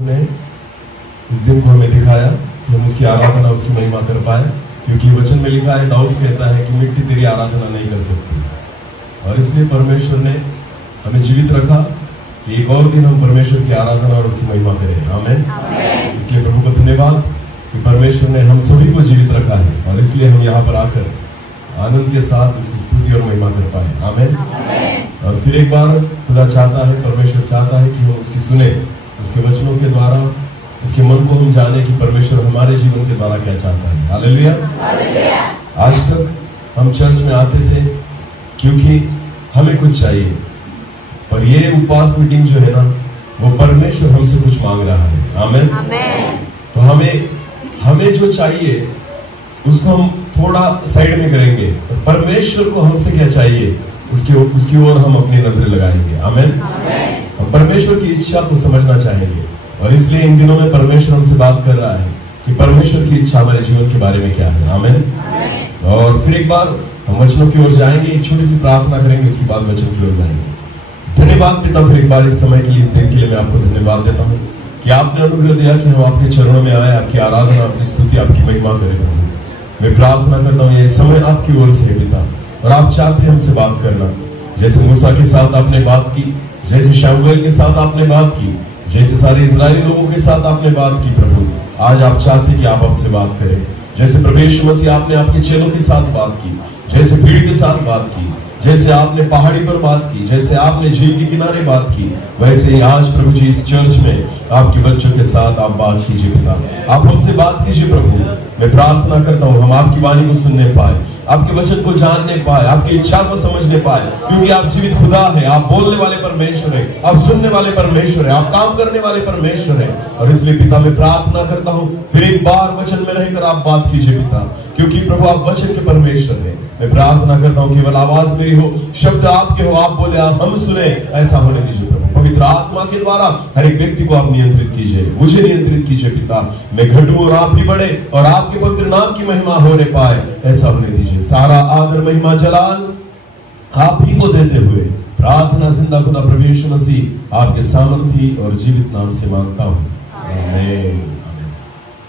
ने इस दिन को हमें दिखाया कि हम उसकी आराधना, उसकी महिमा कर पाए, क्योंकि वचन में लिखा है, दाऊद कहता है कि मिट्टी तेरी आराधना नहीं कर सकती। और इसलिए परमेश्वर ने हमें जीवित रखा कि एक और दिन हम परमेश्वर की आराधना और उसकी महिमा करें। आमीन। इसलिए प्रभु को धन्यवाद कि परमेश्वर ने हम सभी को जीवित रखा है, और इसलिए हम यहाँ पर आकर आनंद के साथ उसकी स्तुति और महिमा कर पाए। आमीन। और फिर एक बार खुदा चाहता है, परमेश्वर चाहता है कि हम उसकी सुने, उसके वचनों के द्वारा इसके मन को हम जाने कि परमेश्वर हमारे जीवन के द्वारा क्या चाहता है। हालेलुया। आज तक हम चर्च में आते थे क्योंकि हमें कुछ चाहिए, पर ये उपवास मीटिंग जो है ना, वो परमेश्वर हमसे कुछ मांग रहा है। आमीन। तो हमें जो चाहिए उसको हम थोड़ा साइड में करेंगे, परमेश्वर को हमसे क्या चाहिए उसकी ओर हम अपनी नजर लगाएंगे। आमीन। हम परमेश्वर की इच्छा को समझना चाहेंगे, और इसलिए इन दिनों में परमेश्वर हमसे बात कर रहा है कि परमेश्वर की इच्छा हमारे जीवन के बारे में क्या है। आमीन। और फिर एक बार हम वचनों की ओर जाएंगे, एक छोटी सी प्रार्थना करेंगे, उसके बाद वचन की ओर जाएंगे। धन्यवाद पिता, फिर एक बार इस समय के लिए, इस दिन के लिए मैं आपको धन्यवाद देता हूँ कि आपने अनुग्रह दिया कि हम आपके चरणों में आए, आपकी आराधना, आपकी स्तुति, आपकी महिमा करें। मैं प्रार्थना करता हूँ ये समय आपकी ओर से है पिता, और आप चाहते हैं हमसे बात करना, जैसे मूसा के साथ आपने बात की, जैसे शमूएल के साथ आपने बात की, जैसे सारे इजरायली लोगों के साथ आपने बात की। प्रभु आज आप चाहते कि आप हमसे बात करें, जैसे प्रभु यीशु मसीह आपने आपके चेलों के साथ बात की, जैसे भीड़ के साथ बात की, जैसे आपने पहाड़ी पर बात की, जैसे आपने झील के किनारे बात की, वैसे ही आज प्रभु जी इस चर्च में आपके बच्चों के साथ आप बात कीजिए पिता, आप हमसे बात कीजिए प्रभु। मैं प्रार्थना करता हूँ हम आपकी वाणी को सुनने पाए, आपके वचन को जानने पाए, आपकी इच्छा को समझने पाए, क्योंकि आप जीवित खुदा है, आप बोलने वाले परमेश्वर है, आप सुनने वाले परमेश्वर है, आप काम करने वाले परमेश्वर है। और इसलिए पिता मैं प्रार्थना करता हूँ फिर एक बार वचन में रहकर आप बात कीजिए पिता, क्योंकि प्रभु आप वचन के परमेश्वर है। मैं प्रार्थना करता हूँ केवल आवाज मेरी हो, शब्द आपके हो, आप बोले आप हम सुने, ऐसा होने दीजिए प्रभु। पवित्र आत्मा के द्वारा हर एक व्यक्ति को आप नियंत्रित कीजिए, मुझे नियंत्रित कीजिए पिता, मैं घटूं और आप भी बढ़े, और आपके पवित्र नाम की महिमा होने पाए, ऐसा होने दीजिए। सारा आदर महिमा जलाल आप ही को देते हुए प्रार्थना जिंदा खुदा प्रभु यीशु मसीह आपके सामर्थी और जीवित नाम से मांगता हूँ। आमीन।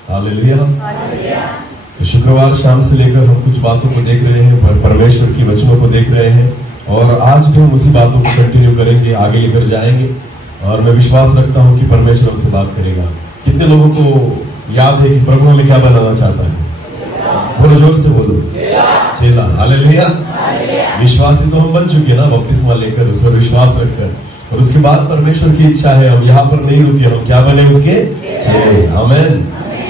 हालेलुया। तो शुक्रवार शाम से लेकर हम कुछ बातों को देख रहे हैं, पर परमेश्वर की वचनों को देख रहे हैं, और आज भी हम उसी बातों को कंटिन्यू करेंगे, आगे लेकर जाएंगे, और मैं विश्वास रखता हूँ कि परमेश्वर हमसे बात करेगा। कितने लोगों को याद है कि प्रभु हमें क्या बनाना चाहता है? बोलो, जोर से बोलो, चेला। हालेलुया। विश्वासी तो हम बन चुके ना, बपतिस्मा लेकर, उस पर विश्वास रखकर, और उसके बाद परमेश्वर की इच्छा है हम यहाँ पर नहीं रुके, हम क्या बने? उसके चेले। आमीन।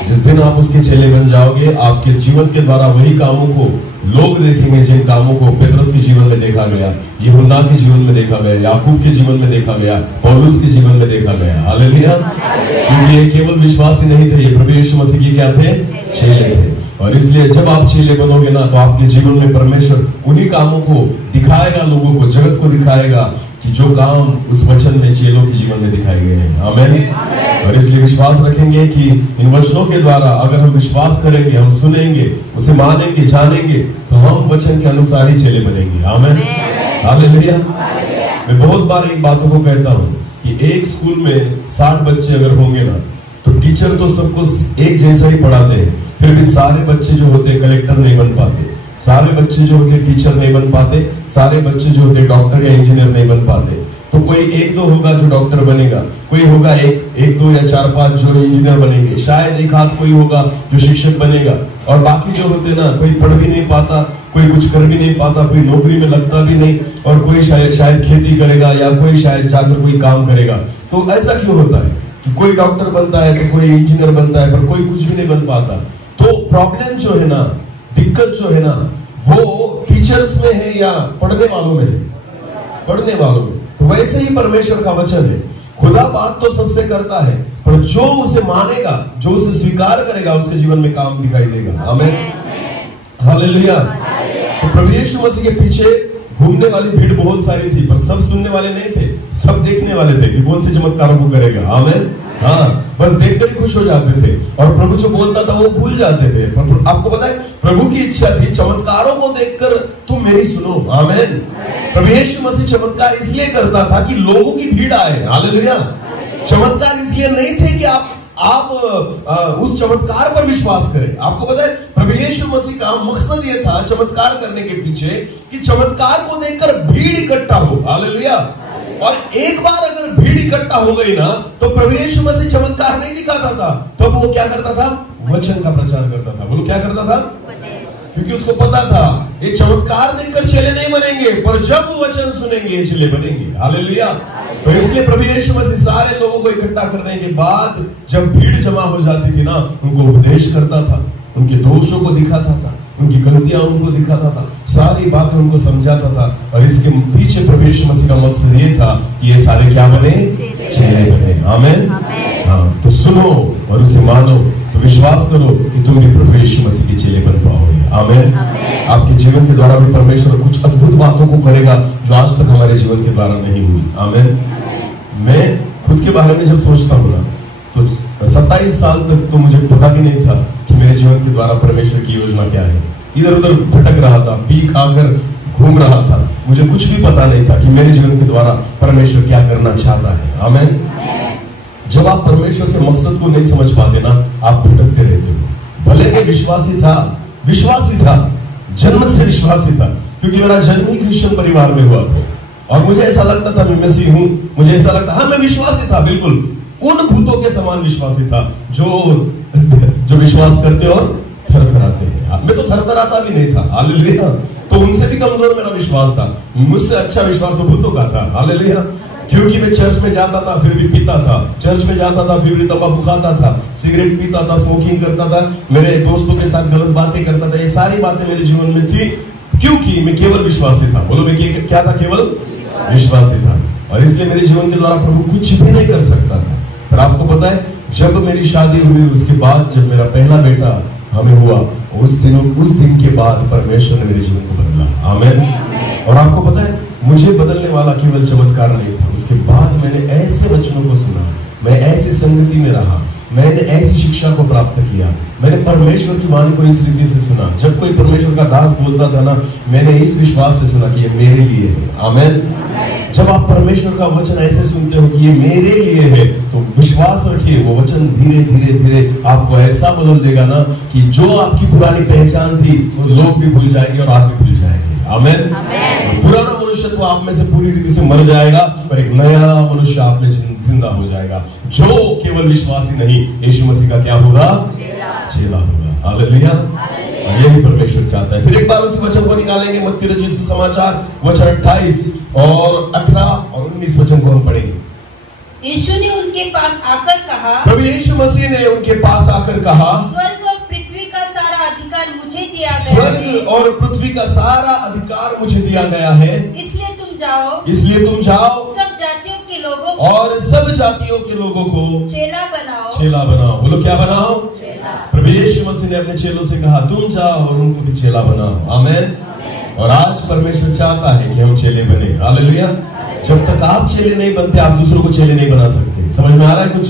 जिस दिन आप उसके चेले बन जाओगे, आपके जीवन के द्वारा वही कामों को लोग देखेंगे जिन कामों को पेत्रस के जीवन में देखा गया, यूहन्ना के जीवन में देखा गया, याकूब के जीवन में देखा गया, पौलुस के जीवन में देखा गया। हालेलुया। क्योंकि ये केवल विश्वासी नहीं थे, ये प्रभु यीशु मसीह के क्या थे? चेले थे। और इसलिए जब आप चेले बनोगे ना, तो आपके जीवन में परमेश्वर उन्हीं कामों को दिखाएगा, लोगों को, जगत को दिखाएगा कि जो काम उस वचन में चेलों के जीवन में दिखाए गए हैं। आमीन। और इसलिए विश्वास रखेंगे कि इन वचनों के द्वारा अगर हम विश्वास करेंगे, हम सुनेंगे, उसे मानेंगे, जानेंगे, तो हम वचन के अनुसार ही चेले बनेंगे। आमीन। हालेलुया। मैं बहुत बार एक बातों को कहता हूँ कि एक स्कूल में 60 बच्चे अगर होंगे ना, तो टीचर तो सबको एक जैसा ही पढ़ाते हैं, फिर भी सारे बच्चे जो होते हैं कलेक्टर नहीं बन पाते, सारे बच्चे जो होते टीचर नहीं बन पाते, सारे बच्चे जो होते डॉक्टर या इंजीनियर नहीं बन पाते। तो कोई एक दो होगा जो डॉक्टर बनेगा, कोई होगा एक दो या 4-5 जो इंजीनियर बनेंगे, शायद एक हाथ कोई होगा जो शिक्षक बनेगा, और बाकी जो होते ना, कोई पढ़ भी नहीं पाता, कोई कुछ कर भी नहीं पाता, कोई नौकरी में लगता भी नहीं, और कोई शायद खेती करेगा, या कोई शायद जाकर कोई काम करेगा। तो ऐसा क्यों होता है कि कोई डॉक्टर बनता है तो कोई इंजीनियर बनता है, पर कोई कुछ भी नहीं बन पाता? तो प्रॉब्लम जो है ना, दिक्कत जो है ना, वो टीचर्स में है या पढ़ने वालों में है? पढ़ने वालों में। तो वैसे ही परमेश्वर का वचन है, खुदा बात तो सबसे करता है, पर जो उसे मानेगा, जो उसे स्वीकार करेगा, उसके जीवन में काम दिखाई देगा। आमीन। हालेलुया। तो प्रभु यीशु मसीह के पीछे घूमने वाली भीड़ बहुत सारी थी, पर सब सुनने वाले नहीं थे, सब देखने वाले थे कि कौन से चमत्कारों को करेगा। आमीन। हाँ, बस देखकर ही खुश हो जाते थे, और प्रभु जो बोलता था वो भूल जाते थे। पर आपको पता है, प्रभु की इच्छा थी चमत्कारों को देखकर तुम मेरी सुनो। आमीन। प्रभु यीशु मसीह चमत्कार इसलिए करता था कि लोगों की भीड़ आए। हालेलुया। चमत्कार इसलिए नहीं थे कि आप उस चमत्कार पर विश्वास करें। आपको पता है प्रभु यीशु मसीह का मकसद यह था चमत्कार करने के पीछे कि चमत्कार को देखकर भीड़ इकट्ठा हो। हालेलुया। और एक बार अगर भीड़ इकट्ठा हो गई ना तो प्रभु यीशु मसीह चमत्कार नहीं दिखाता था, तब वो क्या करता था? वचन का प्रचार करता था। बोलो क्या करता था? क्योंकि उसको पता था ये चमत्कार देखकर चेले नहीं बनेंगे, पर जब वो वचन सुनेंगे ये चेले बनेंगे। हालेलुया। तो इसलिए प्रभु यीशु मसीह सारे लोगों को इकट्ठा करने के बाद जब भीड़ जमा हो जाती थी ना, उनको उपदेश करता था, उनके दोषों को दिखाता था, उनकी गलतियां उनको दिखाता था, सारी बातें उनको समझाता था। और इसके पीछे प्रभु यीशु मसीह का मकसद ये था कि ये सारे क्या बने? चेले बने। आमीन। हाँ, तो सुनो और उसे मानो, तो विश्वास करो कि तुम भी प्रभु यीशु मसीह के चेले बन पाओगे। आमीन। आपके जीवन के द्वारा भी परमेश्वर कुछ अद्भुत बातों को करेगा जो आज तक हमारे जीवन के द्वारा नहीं हुई। आमीन। मैं खुद के बारे में जब सोचता हूँ ना, तो 27 साल तक तो मुझे पता भी नहीं था कि मेरे जीवन के द्वारा परमेश्वर की योजना क्या है। इधर उधर भटक रहा था, पी खाकर घूम रहा था, मुझे कुछ भी पता नहीं था कि मेरे जीवन के द्वारा परमेश्वर क्या करना चाहता है। आमीन। जब आप परमेश्वर के मकसद को नहीं समझ पाते ना, आप भटकते रहते हो। भले मैं विश्वासी था, जन्म से विश्वासी था, क्योंकि मेरा जन्म ही क्रिश्चियन परिवार में हुआ था। और मुझे ऐसा लगता था मैं मसीह हूं, मुझे ऐसा लगता हाँ मैं विश्वासी था, बिल्कुल उन भूतों के समान विश्वासी था जो विश्वास करते और थरथराते हैं। मैं तो थरथराता भी नहीं था। हालेलुया। तो उनसे भी कमजोर मेरा विश्वास था, मुझसे अच्छा विश्वास तो भूतों का था। हालेलुया। क्योंकि मैं चर्च में जाता था फिर भी पीता था, चर्च में जाता था फिर भी तंबाकू खाता था, सिगरेट पीता था, स्मोकिंग करता था, मेरे दोस्तों के साथ गलत बातें करता था। ये सारी बातें मेरे जीवन में थी क्योंकि मैं केवल विश्वासी था। बोलो मैं क्या था? केवल विश्वासी था। और इसलिए मेरे जीवन के द्वारा प्रभु कुछ भी नहीं कर सकता था। पर आपको पता है जब मेरी शादी हुई, उसके बाद जब मेरा पहला बेटा हमें हुआ, उस दिन के बाद परमेश्वर ने मेरे जीवन को बदला। आमीन। और आपको पता है मुझे बदलने वाला केवल चमत्कार नहीं था, उसके बाद मैंने ऐसे वचनों को सुना, मैं ऐसी संगति में रहा, मैंने ऐसी शिक्षा को प्राप्त किया, मैंने परमेश्वर की वाणी को इस रीति से सुना। जब कोई परमेश्वर का दास बोलता था ना, मैंने इस विश्वास से सुना कि ये मेरे लिए है। आमीन। जब आप परमेश्वर का वचन ऐसे सुनते हो कि ये मेरे लिए है, तो विश्वास रखिए वो वचन धीरे धीरे धीरे आपको ऐसा बदल देगा ना कि जो आपकी पुरानी पहचान थी वो लोग भी भूल जाएंगे और आप भी भूल जाएंगे। आमीन। पुराना मनुष्य तो आप में से पूरी रीति से मर जाएगा और एक नया मनुष्य आप में जिंदा हो जाएगा, जो केवल विश्वासी नहीं यीशु मसीह का क्या होगा? चेला होगा। हालेलुया। यही परमेश्वर चाहता है। फिर एक बार उसी वचन को निकालेंगे, मत्ती रचित सुसमाचार वचन 28 और 18 और 19 वचन को हम पढ़ेंगे। यीशु ने उनके पास आकर कहा, प्रभु यीशु मसीह ने उनके पास आकर कहा, स्वर्ग और पृथ्वी का सारा अधिकार मुझे दिया गया है। स्वर्ग और पृथ्वी का सारा अधिकार मुझे दिया गया है, इसलिए तुम जाओ, सब जातियों के लोगों को, और सब जातियों के लोगों को चेला बनाओ। बोलो क्या बनाओ? प्रभु यीशु मसीह ने अपने चेलों से कहा तुम जाओ और उनको भी चेला बनाओ। आमीन। और आज परमेश्वर चाहता है कि हम चेले बने। हालेलुया। जब तक आप चेले नहीं बनते, आप दूसरों को चेले नहीं बना सकते। समझ में आ रहा है कुछ?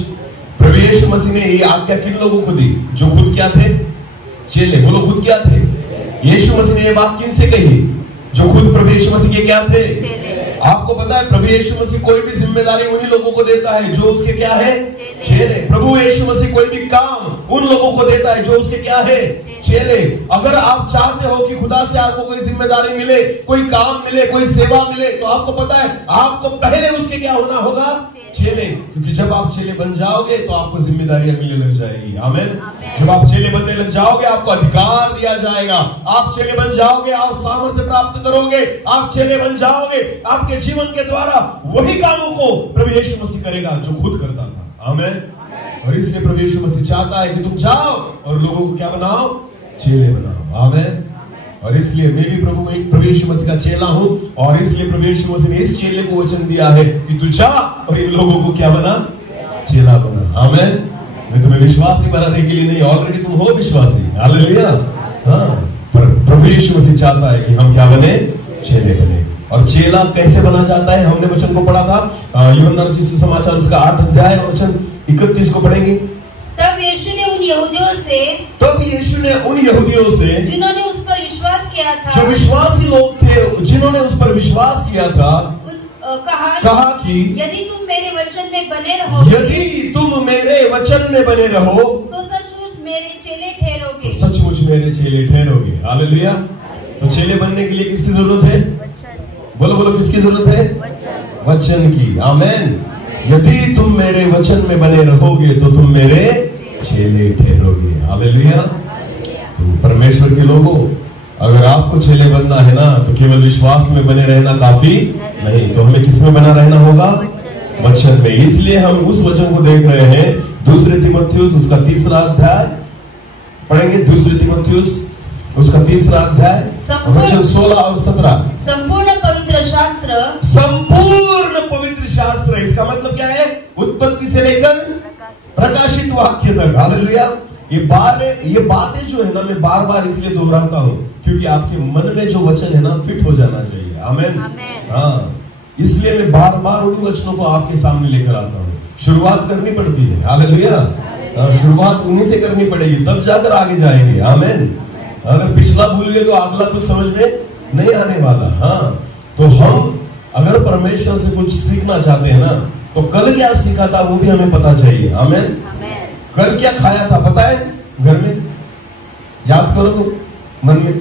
प्रभु यीशु मसीह ने ये आज्ञा किन लोगों को दी? जो खुद क्या थे? चेले। बोलो खुद क्या थे? यीशु मसीह ने ये बात किन से कही? जो खुद प्रभु यीशु मसीह के क्या थे? आपको पता है प्रभु यीशु मसीह कोई भी जिम्मेदारी उन्हीं लोगों को देता है जो उसके क्या है? चेले। प्रभु यीशु मसीह कोई भी काम उन लोगों को देता है जो उसके क्या है? चेले। अगर आप चाहते हो कि खुदा से आपको कोई जिम्मेदारी मिले, कोई काम मिले, कोई सेवा मिले, तो आपको पता है आपको पहले उसके क्या होना होगा? चेले। क्योंकि जब आप चेले बन जाओगे तो आपको जिम्मेदारियां मिलने लग जाएगी। आमीन। जब आप चेले बनने लग जाओगे आपको अधिकार दिया जाएगा। आप चेले बन जाओगे, आप सामर्थ्य प्राप्त करोगे, आप चेले बन जाओगे, आपके जीवन के द्वारा वही कामों को प्रभु यीशु मसीह करेगा जो खुद करता था। आमीन। और इसलिए प्रभु यीशु मसीह चाहता है कि तुम जाओ और लोगों को क्या बनाओ? चेले बनाओ। आमीन। और इसलिए मैं भी प्रभु यीशु मसीह का चेला हूं, और इसलिए प्रभु यीशु मसीह ने इस चेले को वचन दिया है कि तू जा और इन लोगों को क्या बना? चेला बना। आमीन। मैं तुम्हें विश्वासी बनाने के लिए नहीं, ऑलरेडी तुम हो विश्वासी। हालेलुया। हाँ, पर प्रभु यीशु मसीह चाहता है कि हम क्या बने? चेले बने। और चेला कैसे बना चाहता है? हमने वचन को पढ़ा था यूहन्ना रचित सुसमाचार उसका 8 अध्याय और वचन 31 को पढ़ेंगे। तब यीशु ने उन यहूदियों से जिन्होंने उस पर विश्वास किया था, जो विश्वासी लोग थे जिन्होंने उस पर विश्वास किया था, कहा कि यदि तुम मेरे वचन में बने रहोगे, यदि तुम मेरे वचन में बने रहो तो सचमुच मेरे चेले ठहरोगे। सचमुच मेरे चेले ठहरोगे। हालेलुया। तो चेले बनने के लिए किसकी जरूरत है? बोलो बोलो, किसकी जरूरत है? वचन की। आमेन। यदि तुम मेरे वचन में बने रहोगे तो तुम मेरे चेले ठहरोगे। हालेलुया। तो परमेश्वर के लोगों, अगर आपको चेले बनना है ना तो केवल विश्वास में बने रहना काफी नहीं, तो हमें किस में बना रहना होगा? वचन में। इसलिए हम उस वचन को देख रहे हैं, दूसरे तीमुथियुस उसका 3रा अध्याय पढ़ेंगे। दूसरे तीमुथियुस उसका 3रा अध्याय वचन 16 और 17। संपूर्ण पवित्र शास्त्र, संपूर्ण पवित्र शास्त्र, इसका मतलब क्या है? उत्पत्ति से लेकर प्रकाशित वाक्य तक। हालेलुया। ये बातें जो है ना, मैं बार बार इसलिए दोहराता हूँ क्योंकि आपके मन में जो वचन है ना फिट हो जाना चाहिए। आमेन। हाँ, इसलिए मैं बार बार उन वचनों को आपके सामने लेकर आता हूँ। शुरुआत करनी पड़ती है। हालेलुया। शुरुआत उन्हीं से करनी पड़ेगी, तब जाकर आगे जाएंगे। आमेन। अगर पिछला भूल गए तो अगला कुछ समझ में नहीं आने वाला। हाँ, तो हम अगर परमेश्वर से कुछ सीखना चाहते हैं ना, तो कल क्या सीखा था वो भी हमें पता चाहिए। आमेन। कल क्या खाया था पता है? घर में याद करो तो मन में,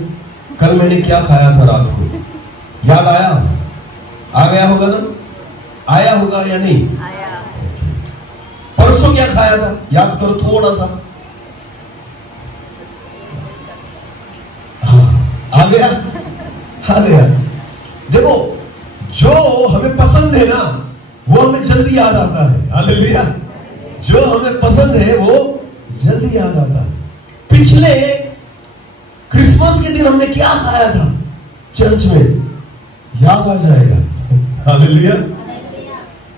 कल मैंने क्या खाया था रात को? याद आया? आ गया होगा ना? आया होगा या नहीं? आया। परसों क्या खाया था? याद करो थोड़ा सा। आ गया? आ गया। देखो, जो हमें पसंद है ना वो हमें जल्दी याद आता है। हालेलुया। जो हमें पसंद है वो जल्दी याद आता है। पिछले क्रिसमस के दिन हमने क्या खाया था चर्च में, याद आ जाएगा। हालेलुया।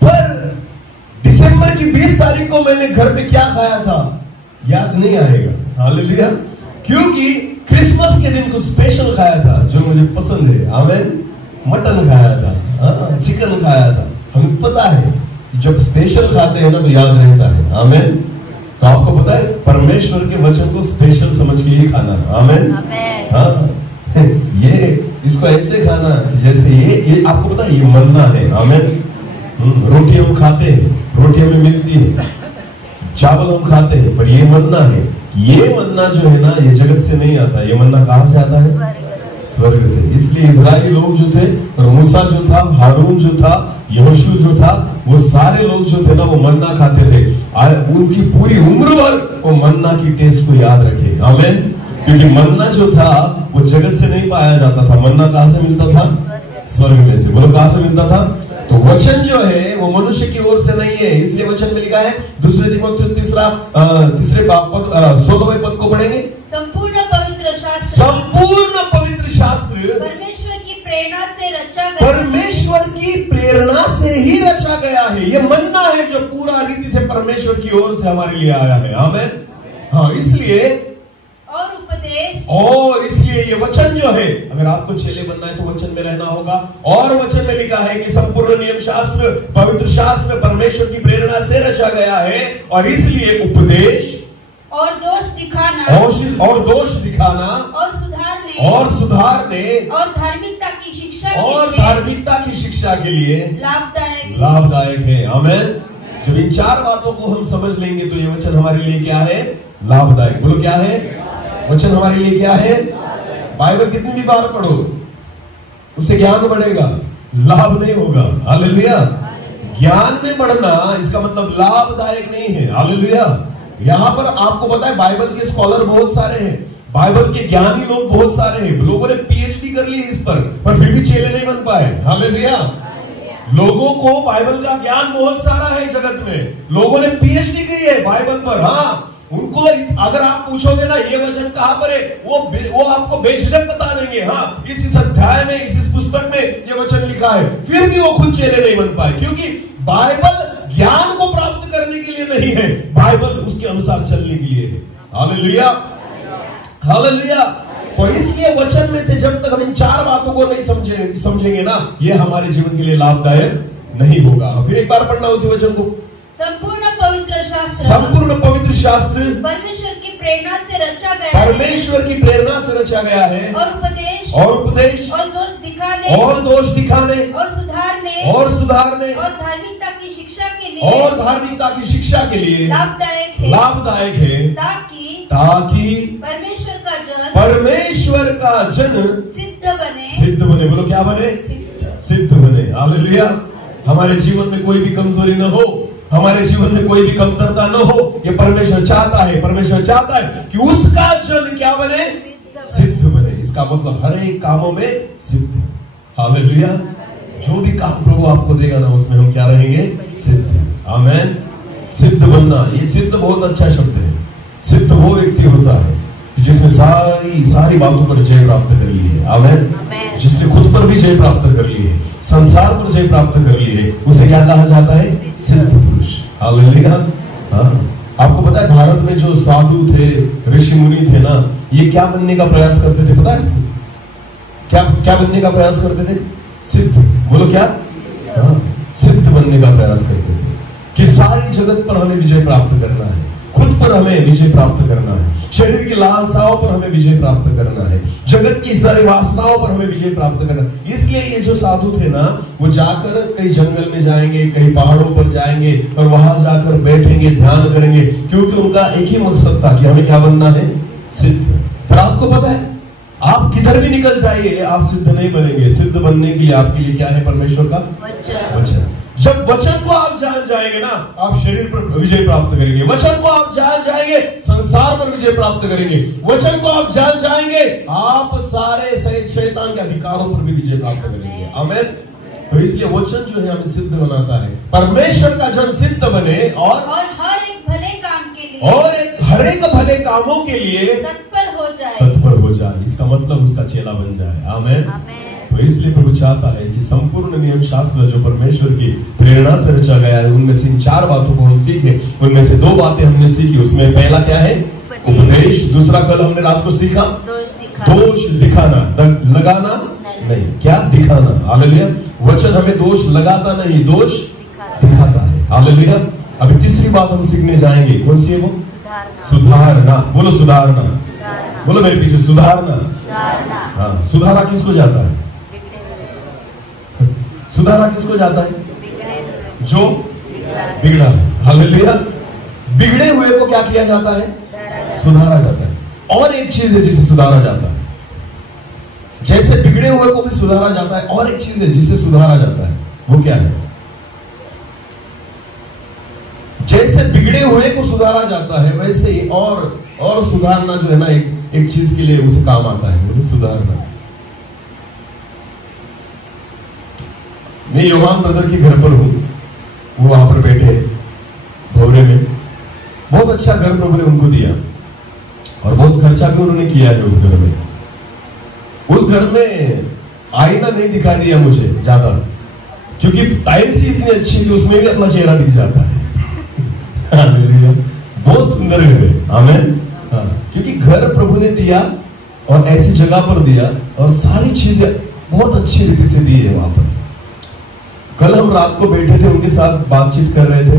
पर दिसंबर की 20 तारीख को मैंने घर में क्या खाया था याद नहीं आएगा। हालेलुया। क्योंकि क्रिसमस के दिन कुछ स्पेशल खाया था जो मुझे पसंद है। आमेन। मटन खाया था, चिकन खाया था। हमें पता है जब स्पेशल खाते हैं ना तो याद रहता है। आमेन। तो आपको पता है परमेश्वर के वचन को स्पेशल समझ के ही खाना। आमेन। हाँ, ये इसको ऐसे खाना जैसे ये आपको पता है ये मन्ना है। आमेन। रोटी हम खाते हैं, रोटी हमें मिलती है, चावल हम खाते हैं, पर ये मन्ना है। ये मन्ना जो है ना ये जगत से नहीं आता। ये मन्ना कहां से आता है? स्वर्ग से। इसलिए इजरायली लोग जो थे, और मूसा जो था, हारून जो था, यहोशू जो था, वो सारे लोग जो थे ना वो मन्ना खाते थे। उनकी पूरी उम्र भर वो मन्ना की टेस्ट को याद रखे। आमेन। क्योंकि मन्ना जो था वो जगत से नहीं पाया जाता था। मन्ना कहां से मिलता था? स्वर्ग में से। बोलो कहां से मिलता था? तो वचन जो है वो मनुष्य की ओर से नहीं है। इसलिए वचन में लिखा है, दूसरे तीमुथियुस 3रे पद 16वें पद को पढ़ेंगे। संपूर्ण पवित्र शास्त्र, संपूर्ण पवित्र शास्त्र परमेश्वर की प्रेरणा से रचा गया, परमेश्वर की प्रेरणा से ही रचा गया है। ये मन्ना है जो पूरा रीति से परमेश्वर की ओर से हमारे लिए आया है। आमेन। हाँ, इसलिए और उपदेश, और इसलिए ये वचन जो है, अगर आपको चेले बनना है तो वचन में रहना होगा। और वचन में लिखा है कि संपूर्ण नियम शास्त्र, पवित्र शास्त्र परमेश्वर की प्रेरणा से रचा गया है, और इसलिए उपदेश और दोष दिखाना, और दोष दिखाना, और सुधारने, और धार्मिकता की शिक्षा, और धार्मिकता की शिक्षा के लिए लाभदायक है। आमेन। जब इन 4 बातों को हम समझ लेंगे तो ये वचन हमारे लिए क्या है? लाभदायक। बोलो क्या है? वचन हमारे लिए क्या है? बाइबल कितनी भी बार पढ़ो उससे ज्ञान बढ़ेगा, लाभ नहीं होगा। हालेलुया। ज्ञान में बढ़ना इसका मतलब लाभदायक नहीं है। हालेलुया। यहाँ पर आपको पता है बाइबल के स्कॉलर बहुत सारे हैं, बाइबल के ज्ञानी लोग बहुत सारे हैं। लोगों ने पीएचडी कर ली इस पर फिर भी चेले नहीं बन पाए। हालेलुया। लोगों को बाइबल का ज्ञान बहुत सारा है जगत में, लोगों ने पीएचडी की है बाइबल पर। हाँ, उनको अगर आप पूछोगे ना ये वचन कहां पर है, वो आपको बेझिझक बता देंगे। हाँ, इस अध्याय में, इस पुस्तक में ये वचन लिखा है। फिर भी वो खुद चेले नहीं बन पाए, क्योंकि बाइबल ज्ञान को प्राप्त करने के लिए नहीं है, बाइबल उसके अनुसार चलने के लिए है। हालेलुया। हालेलुया। तो इसलिए वचन में से जब तक हम इन 4 बातों को नहीं समझेंगे ना, ये हमारे जीवन के लिए लाभदायक नहीं होगा। फिर एक बार पढ़ना उसी वचन को। संपूर्ण पवित्र शास्त्र, संपूर्ण पवित्र शास्त्र परमेश्वर की प्रेरणा से रचा गया है। परमेश्वर की प्रेरणा से रचा गया है। और उपदेश और उपदेश और दोष दिखाने और दोष दिखाने और सुधारने और सुधारने और धार्मिकता की शिक्षा के लिए और धार्मिकता की शिक्षा के लिए लाभदायक है ताकि परमेश्वर का जन सिद्ध बने। बोलो क्या बने? सिद्ध बने। हालेलुया। हमारे जीवन में कोई भी कमजोरी न हो, हमारे जीवन में कोई भी कमतरता न हो, ये परमेश्वर चाहता है। परमेश्वर चाहता है कि उसका जन क्या बने? सिद्ध बने। इसका मतलब हर एक कामों में सिद्ध। हालेलुया। जो भी काम प्रभु आपको देगा ना, उसमें हम क्या रहेंगे? सिद्ध। आमेन। सिद्ध बनना, ये सिद्ध बहुत अच्छा शब्द है। सिद्ध वो व्यक्ति होता है जिसने सारी बातों पर जय प्राप्त कर ली है। आमेन। जिसने खुद पर भी जय प्राप्त कर ली है, संसार पर जय प्राप्त कर ली है, उसे क्या कहा जाता है? सिद्ध पुरुष। हालेलुया। हाँ, आपको पता है भारत में जो साधु थे, ऋषि मुनि थे ना, ये क्या बनने का प्रयास करते थे? पता है क्या बनने का प्रयास करते थे? सिद्ध। बोलो क्या? हाँ, सिद्ध बनने का प्रयास करते थे कि सारी जगत पर हमें विजय प्राप्त करना है, खुद पर हमें विजय प्राप्त करना है, शरीर की लालसाओं पर हमें विजय प्राप्त करना है, जगत की सारी वासनाओं पर हमें विजय प्राप्त करना है। इसलिए ये जो साधु थे ना, वो जाकर कहीं जंगल में जाएंगे, कहीं पहाड़ों पर जाएंगे और वहां जाकर बैठेंगे, ध्यान करेंगे, क्योंकि उनका एक ही मकसद था कि हमें क्या बनना है? सिद्ध। पर आपको पता है, आप किधर भी निकल जाइए, आप सिद्ध नहीं बनेंगे। सिद्ध बनने के लिए आपके लिए क्या है? परमेश्वर का वचन। जब वचन को आप जान जाएंगे ना, आप शरीर पर विजय प्राप्त करेंगे। वचन को आप जान जाएंगे, संसार पर विजय प्राप्त करेंगे। वचन को आप जान जाएंगे, आप सारे शैतान के अधिकारों पर भी विजय प्राप्त करेंगे। आमीन। तो इसलिए वचन जो है हमें सिद्ध बनाता है। परमेश्वर का जन सिद्ध बने और हर एक भले काम के लिए हर एक भले कामों के लिए तत्पर हो जाए। इसका मतलब उसका चेला बन जाए। आमीन। तो इसलिए प्रभु चाहता है कि संपूर्ण नियम शास्त्र जो परमेश्वर की प्रेरणा से रचा गया है, उनमें से इन 4 बातों को हम सीखे। उनमें से 2 बातें हमने सीखी। उसमें पहला क्या है? उपदेश। दूसरा कल हमने रात को सीखा दोष दिखाना, लगाना नहीं, क्या? दिखाना। हालेलुया। वचन हमें दोष लगाता नहीं, दोष दिखाता है। हालेलुया। अभी तीसरी बात हम सीखने जाएंगे। कौन सी है वो? सुधारना। बोलो सुधारना। बोलो मेरे पीछे, सुधारना। हाँ, सुधारा किसको जाता है? सुधारा किसको जाता है? जो बिगड़ा है। हालेलुया। बिगड़े हुए को क्या किया जाता है? सुधारा जाता है। और एक चीज है जिसे सुधारा जाता है। जैसे बिगड़े हुए को भी सुधारा जाता है, और एक चीज है जिसे सुधारा जाता है। वो क्या है? जैसे बिगड़े हुए को सुधारा जाता है, वैसे ही और सुधारना जो है ना, एक चीज के लिए उसे काम आता है, सुधारना। मैं योहान ब्रदर के घर पर हूं, वो वहां पर बैठे भौरे में। बहुत अच्छा घर प्रभु ने उनको दिया और बहुत खर्चा भी उन्होंने किया है उस घर में। उस घर में आईना नहीं दिखा दिया मुझे ज्यादा, क्योंकि टाइल्स ही इतनी अच्छी कि उसमें भी अपना चेहरा दिख जाता है। बहुत सुंदर घर है। आमीन। हाँ, क्योंकि घर प्रभु ने दिया और ऐसी जगह पर दिया और सारी चीजें बहुत अच्छी रीति से दी है वहां पर। कल हम रात को बैठे थे, उनके साथ बातचीत कर रहे थे।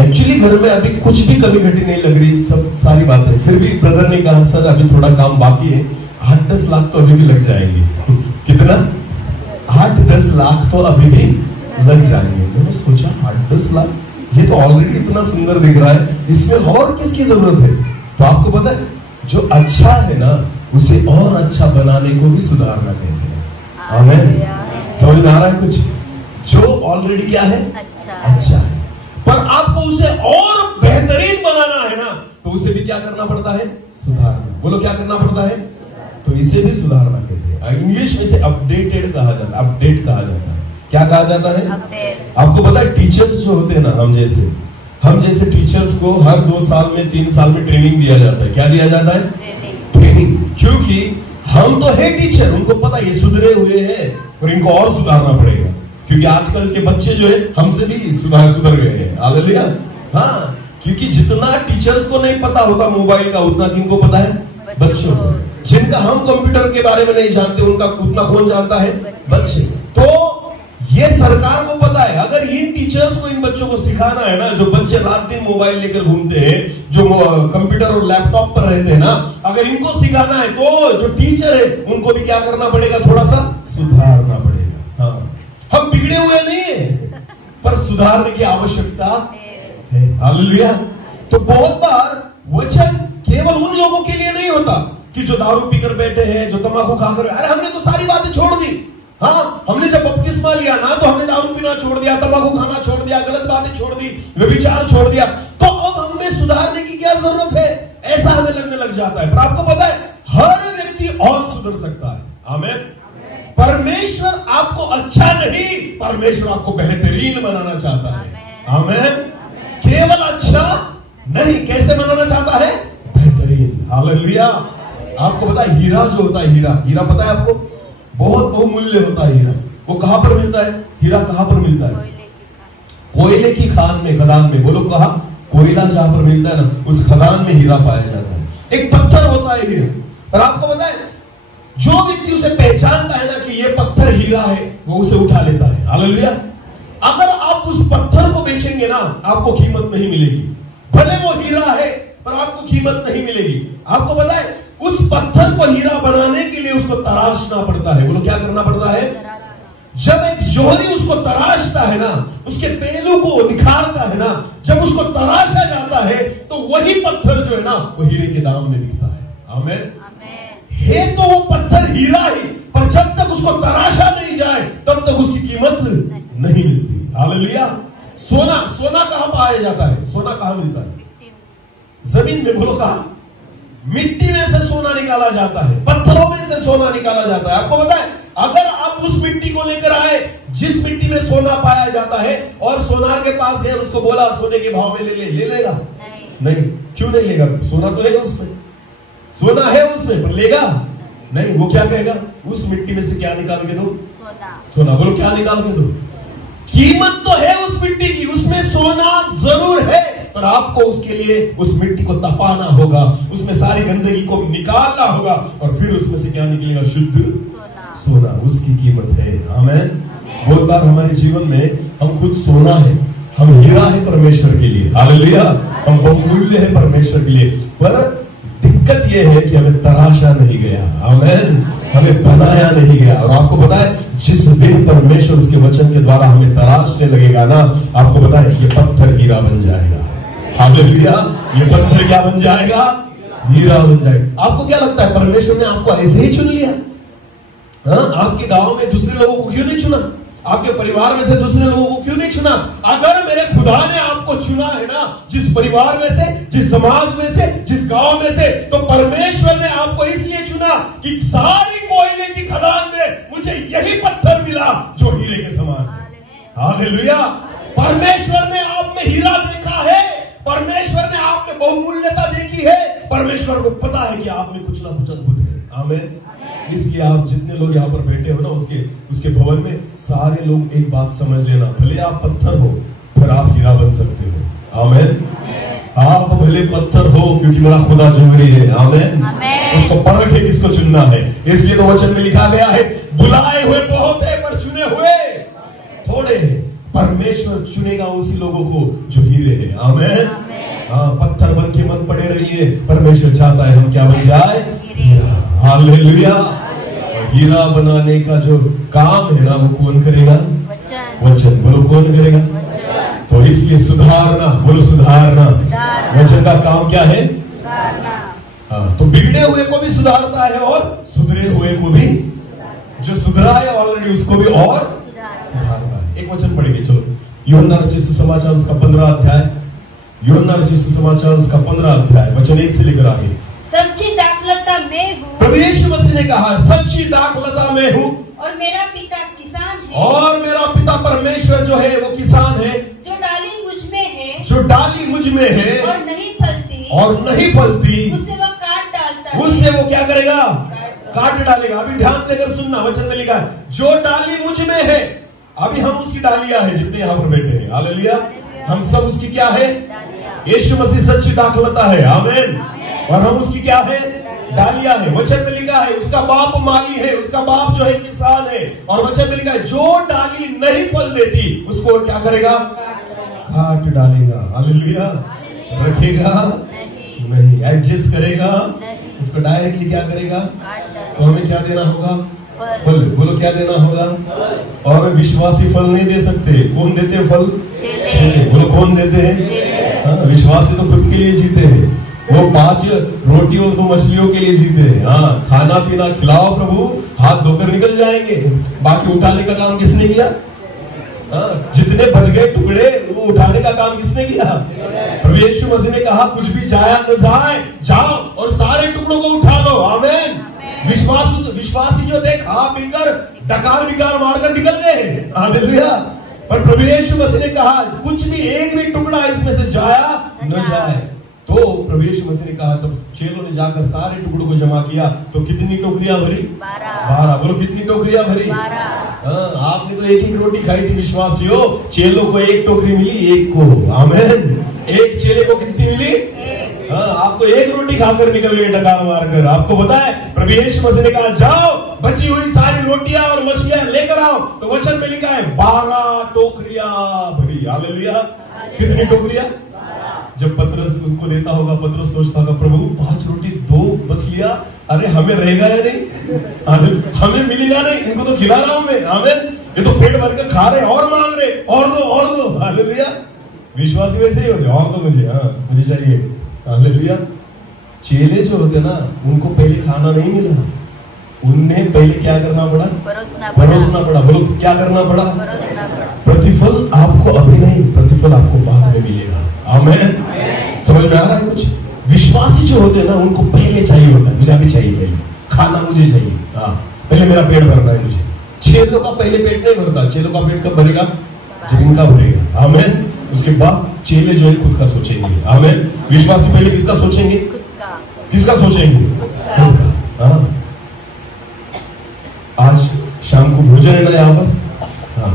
एक्चुअली घर में अभी कुछ भी कमी घटी नहीं लग रही, सब सारी बातें। फिर भी ब्रदर ने कहा, सर अभी थोड़ा काम बाकी है, 8-10 लाख तो अभी भी लग जाएंगे। कितना? 8-10 लाख तो अभी भी लग जाएंगे। मैंने सोचा 8-10 लाख, ये तो ऑलरेडी इतना सुंदर दिख रहा है, इसमें और किसकी जरूरत है? तो आपको पता है, जो अच्छा है ना, उसे और अच्छा बनाने को भी सुधारना कहते हैं। आमीन। समझ में आ रहा है कुछ? जो ऑलरेडी क्या है? अच्छा है, पर आपको उसे और बेहतरीन बनाना है ना, तो उसे भी क्या करना पड़ता है? सुधारना। बोलो क्या करना पड़ता है? तो इसे भी सुधारना कहते हैं। इंग्लिश में से अपडेटेड कहा जाता है, अपडेट कहा जाता है। क्या कहा जाता है? आपको पता है, टीचर्स जो होते हैं ना, हम जैसे टीचर्स को हर 2 साल में 3 साल में ट्रेनिंग दिया जाता है। क्या दिया जाता है? ट्रेनिंग। क्योंकि हम तो है टीचर, उनको पता ये सुधरे हुए हैं और इनको और सुधारना पड़ेगा, क्योंकि आजकल के बच्चे जो है हमसे भी सुधर गए हैं। हालेलुया। हाँ, क्योंकि जितना टीचर्स को नहीं पता होता मोबाइल का, उतना किनको पता है? बच्चों को। जिनका हम कंप्यूटर के बारे में नहीं जानते, उनका उतना कौन जानता है? बच्चे। तो ये सरकार को पता है, अगर इन टीचर्स को, इन बच्चों को सिखाना है ना, जो बच्चे रात दिन मोबाइल लेकर घूमते हैं, जो कंप्यूटर और लैपटॉप पर रहते हैं ना, अगर इनको सिखाना है तो जो टीचर है उनको भी क्या करना पड़ेगा, थोड़ा सा सुधारना पड़ेगा। हाँ, हम बिगड़े हुए नहीं है, पर सुधारने की आवश्यकता है। हालेलुया। तो बहुत बार वचन केवल उन लोगों के लिए नहीं होता कि जो दारू पीकर बैठे हैं, जो तंबाकू खाकर, अरे हमने तो सारी बातें छोड़ दी। हाँ, हमने जब बपतिस्मा लिया ना तो हमने दारू पीना छोड़ दिया, तंबाकू खाना छोड़ दिया, गलत बातें छोड़ दी, व्यभिचार छोड़ दिया, तो अब हमें सुधारने की क्या जरूरत है, ऐसा हमें लगने लग जाता है। पर आपको पता है हर व्यक्ति और सुधर सकता है। आमीन। परमेश्वर आपको अच्छा नहीं, परमेश्वर आपको बेहतरीन बनाना चाहता है। आमीन। केवल अच्छा नहीं, कैसे बनाना चाहता है, बेहतरीन। हालेलुया। आपको पता है हीरा जो होता है, हीरा पता है आपको, बहुत बहुमूल्य होता है हीरा। वो कहां पर मिलता है, हीरा कहां पर मिलता है, कोयले की खान में, खदान में। बोलो कहा, कोयला जहां पर मिलता है ना, उस खदान में हीरा पाया जाता है। एक पत्थर होता है हीरा, और आपको पता है जो व्यक्ति उसे पहचानता है ना कि ये पत्थर हीरा है, वो उसे उठा लेता है। हालेलुया। अगर आप उस पत्थर को बेचेंगे ना, आपको कीमत नहीं मिलेगी। भले वो हीरा है पर आपको कीमत नहीं मिलेगी। आपको पता है उस पत्थर को हीरा बनाने के लिए उसको तराशना पड़ता है। बोलो क्या करना पड़ता है, जब एक जोहरी उसको तराशता है ना, उसके पहलू को निखारता है ना, जब उसको तराशा जाता है तो वही पत्थर जो है ना वो हीरे के दाम में बिकता है। आमीन। है तो वो पत्थर हीरा ही, पर जब तक उसको तराशा नहीं जाए तब तक उसकी कीमत नहीं मिलती। हालेलुया। सोना कहां पाया जाता है, सोना कहां मिलता है, जमीन में। बोलो कहां, मिट्टी में से सोना निकाला जाता है, पत्थरों में से सोना निकाला जाता है। आपको पता है अगर आप उस मिट्टी को लेकर आए जिस मिट्टी में सोना पाया जाता है, और सोनार के पास है, उसको बोला सोने के भाव में ले लेगा? नहीं। क्यों नहीं लेगा? सोना तो है उसमें, सोना है उसमें, पर लेगा नहीं। वो क्या कहेगा, उस मिट्टी में से क्या निकाल के दो, सोना। बोलो क्या निकाल के दो, कीमत तो है उस मिट्टी की, उसमें सोना जरूर है, पर आपको उसके लिए उस मिट्टी को तपाना होगा, उसमें सारी गंदगी को निकालना होगा, और फिर उसमें से क्या निकलेगा, शुद्ध सोना। उसकी कीमत है। आमीन। बहुत बार हमारे जीवन में हम खुद सोना है, हम हीरा है परमेश्वर के लिए। हालेलुया। हम बहुमूल्य है परमेश्वर के लिए, पर दिक्कत यह है कि हमें तराशा नहीं गया। आमीन। हमें बनाया नहीं गया। और आपको पता है जिस दिन परमेश्वर उसके वचन के द्वारा हमें तराशने लगेगा ना, आपको पता है ये पत्थर हीरा बन जाएगा। हालेलुया। ये पत्थर क्या बन जाएगा, हीरा बन जाएगा। आपको क्या लगता है परमेश्वर ने आपको ऐसे ही चुन लिया? हाँ? आपके गांव में दूसरे लोगों को क्यों नहीं चुना, आपके परिवार में से दूसरे लोगों को क्यों नहीं चुना? अगर मेरे खुदा ने आपको चुना है ना, जिस परिवार में से, जिस समाज में से, जिस गांव में से, तो परमेश्वर ने आपको इसलिए चुना कि सारी कोयले की खदान में मुझे यही पत्थर मिला जो हीरे के समान है। हालेलुया। परमेश्वर ने आप में हीरा देखा है, परमेश्वर ने आप में बहुमूल्यता देखी है, परमेश्वर को पता है कि आप में कुछ ना कुछ अद्भुत है। आमीन। इसलिए आप जितने लोग यहाँ पर बैठे हो ना, उसके भवन में सारे लोग एक बात समझ लेना, भले आप पत्थर हो फिर आप हीरा बन सकते हो। आमीन। आप भले पत्थर हो क्योंकि मेरा खुदा जोहरी है। आमीन। उसको परख है किसको चुनना है। इसलिए तो वचन में लिखा गया है, बुलाए हुए बहुत है पर चुने हुए थोड़े हैं। परमेश्वर चुनेगा उसी लोगों को जो हीरे हैं। आमीन। हाँ, पत्थर बन के मत पड़े रहिए, परमेश्वर चाहता है हम क्या बन जाए, हीरा। हालेलुया। हीरा बनाने का जो काम है ना वो कौन करेगा, वचन। बोलो कौन करेगा, तो इसलिए सुधारना। बोलो सुधारना। वचन का काम क्या है, हाँ, तो बिगड़े हुए को भी सुधारता है और सुधरे हुए को भी, जो सुधरा है ऑलरेडी उसको भी और सुधारता है। एक वचन पढ़ेंगे, चलो। यूहन्ना रचित सुसमाचार उसका 15 अध्याय, यूहन्ना रचित सुसमाचार उसका 15 अध्याय, वचन 1 से लेकर आगे। सच्ची दाखलता मैं हूँ, प्रभु यीशु मसीह ने कहा सच्ची दाखलता मैं हूँ, और मेरा पिता किसान है, और मेरा पिता परमेश्वर जो है वो किसान है। जो डाली मुझ में है, जो डाली मुझ में है और नहीं फलती, और नहीं फलती, उससे वो काट डालता है। उससे वो क्या करेगा, काट डालेगा। अभी ध्यान देकर सुनना, वचन में लिखा है जो डाली मुझ में है। अभी हम उसकी डालियां हैं जितने यहाँ पर बैठे हैं। हालेलुया। हम सब उसकी क्या है, यीशु मसीह सच्ची दाखलता है। आमीन। और हम उसकी क्या है, डालियां है। वचन में लिखा है उसका बाप माली है, उसका बाप जो है किसान है। और वचन में लिखा है जो डाली नहीं फल देती उसको क्या करेगा, काट डालेगा। हालेलुया। रखेगा नहीं, एडजस्ट करेगा उसको, डायरेक्टली क्या करेगा? तो हमें क्या देना होगा? फल। बोलो क्या देना होगा? और विश्वासी फल नहीं दे सकते। कौन देते हैं फल? चेले। बोलो कौन देते हैं? हाँ, विश्वासी तो खुद के लिए जीते हैं। वो 5 रोटी और 2 मछलियों के लिए जीते हैं। हाँ, खाना पीना खिलाओ प्रभु, हाथ धोकर निकल जाएंगे। बाकी उठाने का काम किसने किया? हाँ, जितने बच गए टुकड़े वो उठाने का काम किसने किया? प्रभु यीशु मसीह ने कहा कुछ भी जाया न जाए, जाओ और सारे टुकड़ों को उठा लो। आमीन। विश्वासी जो थे खा पीकर डकार विकार मारकर निकल गए। हालेलुया। पर प्रभु यीशु मसीह ने कहा कुछ भी एक भी टुकड़ा इसमें से जाया न जाए। तो प्रभु यीशु मसीह ने कहा, तब चेलों ने जाकर सारे टुकड़ों को जमा किया। तो कितनी टोकरियां भरी? 12। बोलो कितनी टोकरियां भरी? आपने तो एक रोटी खाई थी विश्वासियों, चेलों को 1 टोकरी मिली, 1 को। आमीन। 1 चेले को कितनी मिली? आप तो 1 रोटी खाकर निकल गए डकार मारकर। आपको पता है प्रभु यीशु मसीह ने कहा जाओ बची हुई सारी रोटियां और मछलियां लेकर आओ। तो वचन में लिखा है 12 टोकरियां भरी। हालेलुया। कितनी टोकरियां? जब पतरस उसको देता होगा, पतरस सोचता होगा प्रभु 5 रोटी 2 मछलियां, अरे हमें रहेगा या नहीं? हमें मिलेगा नहीं, इनको तो खिला रहा हूं मैं। आमीन। ये तो पेट भरकर खा रहे और मांग रहे और दो। हालेलुया। विश्वासी वैसे ही होते, और तो मुझे चाहिए। हालेलुया। चेले जो होते ना, उनको पहले खाना नहीं मिला, उन्हें पहले क्या करना पड़ा? परोसना पड़ा। बोलो क्या करना पड़ा? प्रतिफल आपको अभी नहीं, प्रतिफल आपको बाद में मिलेगा। आमीन। समझ में आ रहा है कुछ? विश्वासी जो होते हैं ना, उनको पहले चाहिए होता है, मुझे अभी चाहिए, पहले खाना मुझे चाहिए। हाँ, पहले मेरा पेट भरना है मुझे। चेलों का पहले पेट नहीं भरता। चेलों का पेट कब भरेगा? जब इनका भरेगा। आमीन। उसके बाद चेले जो है खुद का सोचेंगे। आमीन। विश्वासी पहले किसका सोचेंगे? किसका सोचेंगे? खुद का। हाँ, आज शाम को भोजन है ना यहाँ पर। हाँ,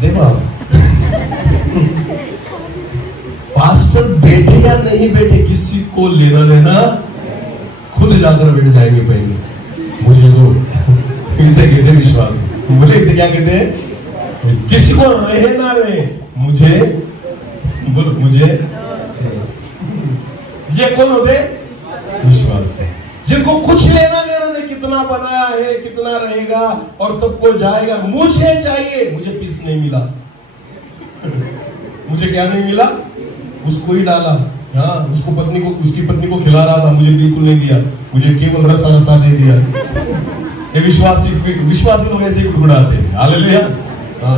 देखो आप पास्टर बैठे या नहीं बैठे किसी को लेना देना, खुद जाकर बैठ जाएंगे पहले। मुझे तो इसे कहते विश्वास। बोले इसे क्या कहते हैं? किसी को रहे ना रहे, मुझे बोलो मुझे। ये कौन होते? विश्वास है। जिनको कुछ लेना देना नहीं, कितना बनाया है, कितना रहेगा और सबको जाएगा, मुझे चाहिए। मुझे पीस नहीं मिला। मुझे क्या नहीं मिला? उसको ही डाला। हाँ, उसकी पत्नी को खिला रहा था, मुझे बिल्कुल नहीं दिया, मुझे केवल रसा दे दिया। ये विश्वासी लोग ऐसे गुड़गुड़ाते हैं। हालेलुया।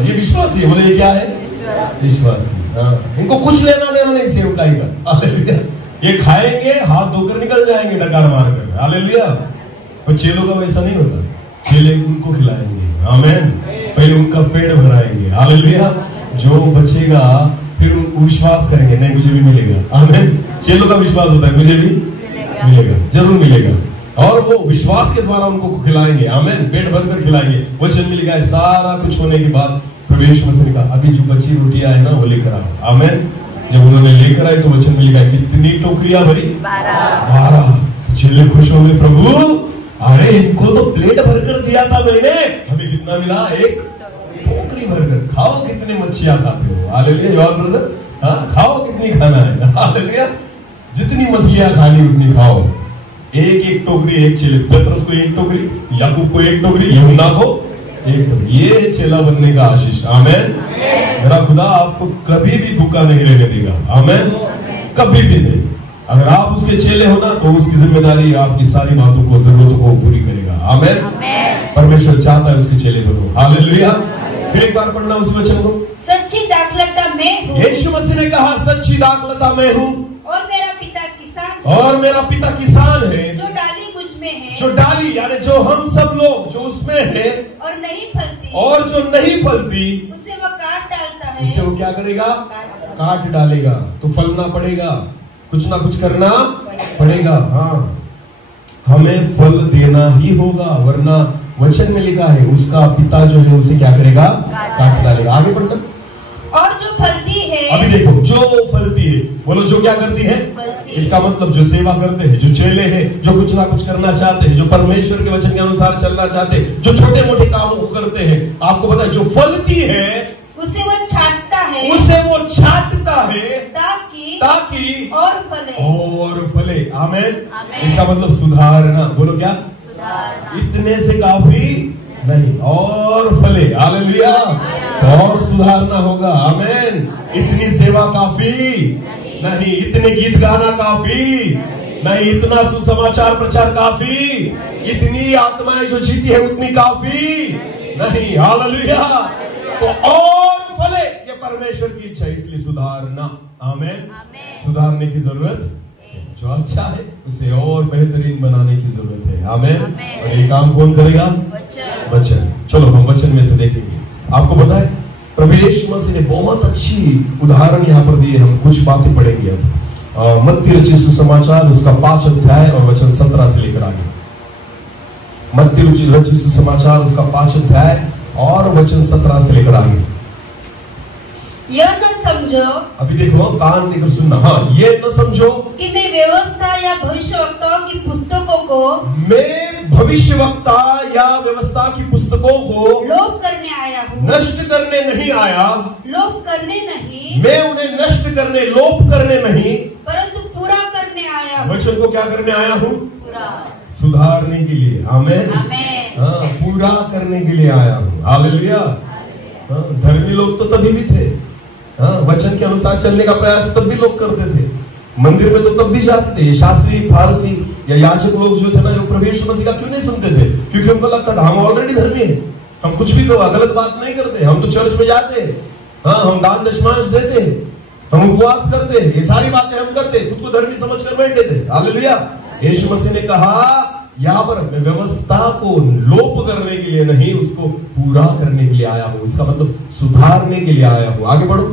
ये विश्वासी है। बोले ये क्या है? विश्वासी। इनको कुछ लेना देना नहीं सेवकाई का। हालेलुया। ये खाएंगे, हाथ धोकर निकल जाएंगे डकार मारकर। हालेलुया। पर चेलों का वैसा नहीं होता। चेले उनको खिलाएंगे। आमीन। पहले उनका पेट भराएंगे। हालेलुया। जो बचेगा फिर विश्वास करेंगे, नहीं मुझे भी मिलेगा। आमीन। चेलों का विश्वास होता है मुझे भी मिलेगा, जरूर मिलेगा। और वो विश्वास के द्वारा उनको खिलाएंगे। आमीन। पेट भरकर खिलाएंगे। वचन में लिखा है सारा कुछ होने के बाद प्रभु यीशु मसीह ने कहा अभी जो बची रोटियां है ना वो लेकर आओ। आमीन। जब उन्होंने लेकर आए तो वचन में लिखा है कितनी टोकरियां भरी? 12। तो चेले खुश हो गए, प्रभु अरे इनको तो प्लेट भरकर दिया था मैंने, हमें कितना मिला? 1 टोकरी भरकर। खाओ कितने मच्छियां खाते हो। हालेलुया। जॉन ब्रदर, हाँ खाओ कितनी खाना है। हालेलुया। जितनी मछलियां खानी उतनी खाओ। एक टोकरी। एक चेले, पतरस को 1 टोकरी, याकूब को 1 टोकरी, यूहन्ना को 1 टोकरी। ये चेला बनने का आशीष। आमीन। मेरा खुदा आपको कभी भी भूखा नहीं रहने देगा। आमीन। कभी भी नहीं। अगर आप उसके चेले हो ना तो उसकी जिम्मेदारी आपकी सारी बातों को, जरूरतों को पूरी करेगा। आमीन। परमेश्वर चाहता है उसके चेले बनो। हालेलुया। फिर एक बार पढ़ना उस वचन को। सच्ची दाखलता मैं हूँ। यीशु मसीह ने कहा सच्ची दाखलता मैं हूँ और मेरा पिता किसान है। जो डाली मुझ में है। जो डाली यानी जो हम सब लोग जो उसमें है और जो नहीं फलती उसे वो काट डालता है। उसे वो क्या करेगा? काट डालेगा। तो फलना पड़ेगा, कुछ ना कुछ करना पड़ेगा। हाँ, हमें फल देना ही होगा, वरना वचन में लिखा है उसका पिता जो है उसे क्या करेगा? काट डालेगा। आगे बढ़ना। और जो फलती है, अभी देखो जो फलती है, बोलो जो क्या करती है? इसका मतलब जो सेवा करते हैं, जो चेले हैं, जो कुछ ना कुछ करना चाहते हैं, जो परमेश्वर के वचन के अनुसार चलना चाहते हैं, जो छोटे मोटे कामों को करते हैं, आपको पता है जो फलती है उसे वो छांटता है। ताकि और फले। आमेन। इसका मतलब सुधारना। बोलो क्या? इतने से काफी नहीं, और फले। हालेलुया। तो और सुधारना होगा। आमेन। इतनी सेवा काफी नहीं, इतने गीत गाना काफी नहीं, इतना सुसमाचार प्रचार काफी, इतनी आत्माएं जो जीती है उतनी काफी नहीं। हालेलुया। तो और फले, ये परमेश्वर की इच्छा है, इसलिए सुधारना। आमेन। सुधारने की जरूरत, जो अच्छा है उसे और बेहतरीन बनाने की जरूरत है। आमेन। और ये काम कौन करेगा? वचन। चलो हम वचन में से देखेंगे। आपको पता है प्रभु यीशु मसीह ने बहुत अच्छी उदाहरण यहाँ पर दिए। हम कुछ बातें पढ़ेंगे अब। मत्ती रचित सुसमाचार उसका 5 अध्याय और वचन 17 से लेकर आगे। मत्ती रचित सुसमाचार उसका 5 अध्याय और वचन 17 से लेकर आगे। यह न समझो, अभी देखो, कान देकर सुनना। हाँ, ये न समझो कि मैं व्यवस्था या भविष्यवक्ताओं की पुस्तकों को, मैं भविष्यवक्ता या व्यवस्था की पुस्तकों को लोप करने आया हूँ। नष्ट करने नहीं आया। लोप करने नहीं, मैं उन्हें नष्ट करने, लोप करने नहीं, परंतु पूरा करने आया हूँ। वचन को क्या करने आया हूँ? पूरा, सुधारने के लिए। आमेन। हाँ, पूरा करने के लिए आया हूँ। हालेलुया। हाँ, धर्मी लोग तो तभी भी थे। हाँ, वचन के अनुसार चलने का प्रयास तब भी लोग करते थे। मंदिर में तो तब भी जाते थे। शास्त्री, फारसी या याजक लोग जो थे ना, जो प्रभु यीशु मसीह का क्यों नहीं सुनते थे? क्योंकि उनको लगता था हम ऑलरेडी धर्मी हैं, हम कुछ भी गलत बात नहीं करते, हम तो चर्च में जाते हैं, हाँ, हम दान दशमांश देते हैं, हम उपवास करते हैं, ये सारी बातें हम करते, खुद को धर्मी समझ कर बैठे थे। हालेलुया। यीशु मसीह ने कहा यहाँ पर मैं व्यवस्था को लोप करने के लिए नहीं, उसको पूरा करने के लिए आया हूँ। इसका मतलब सुधारने के लिए आया हूँ। आगे बढ़ो।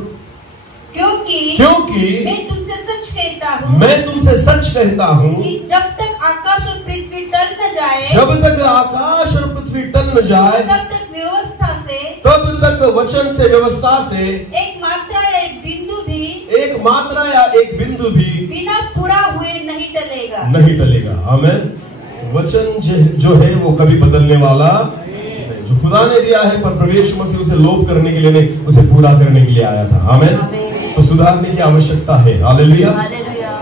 क्योंकि मैं तुमसे सच कहता हूँ, मैं तुमसे सच कहता हूँ कि जब तक आकाश और पृथ्वी टल न जाए, जब तक आकाश और पृथ्वी टल न जाए, तब तक व्यवस्था से, तब तक वचन से, व्यवस्था से एक मात्रा या एक बिंदु भी, एक मात्रा या एक बिंदु भी बिना पूरा हुए नहीं टलेगा। नहीं टलेगा। आमेन। वचन जो है वो कभी बदलने वाला नहीं। जो खुदा ने दिया है, पर प्रभु यीशु मसीह उसे लोप करने के लिए नहीं, उसे पूरा करने के लिए आया था। आमेन। तो सुधारने की आवश्यकता है। हालेलुया।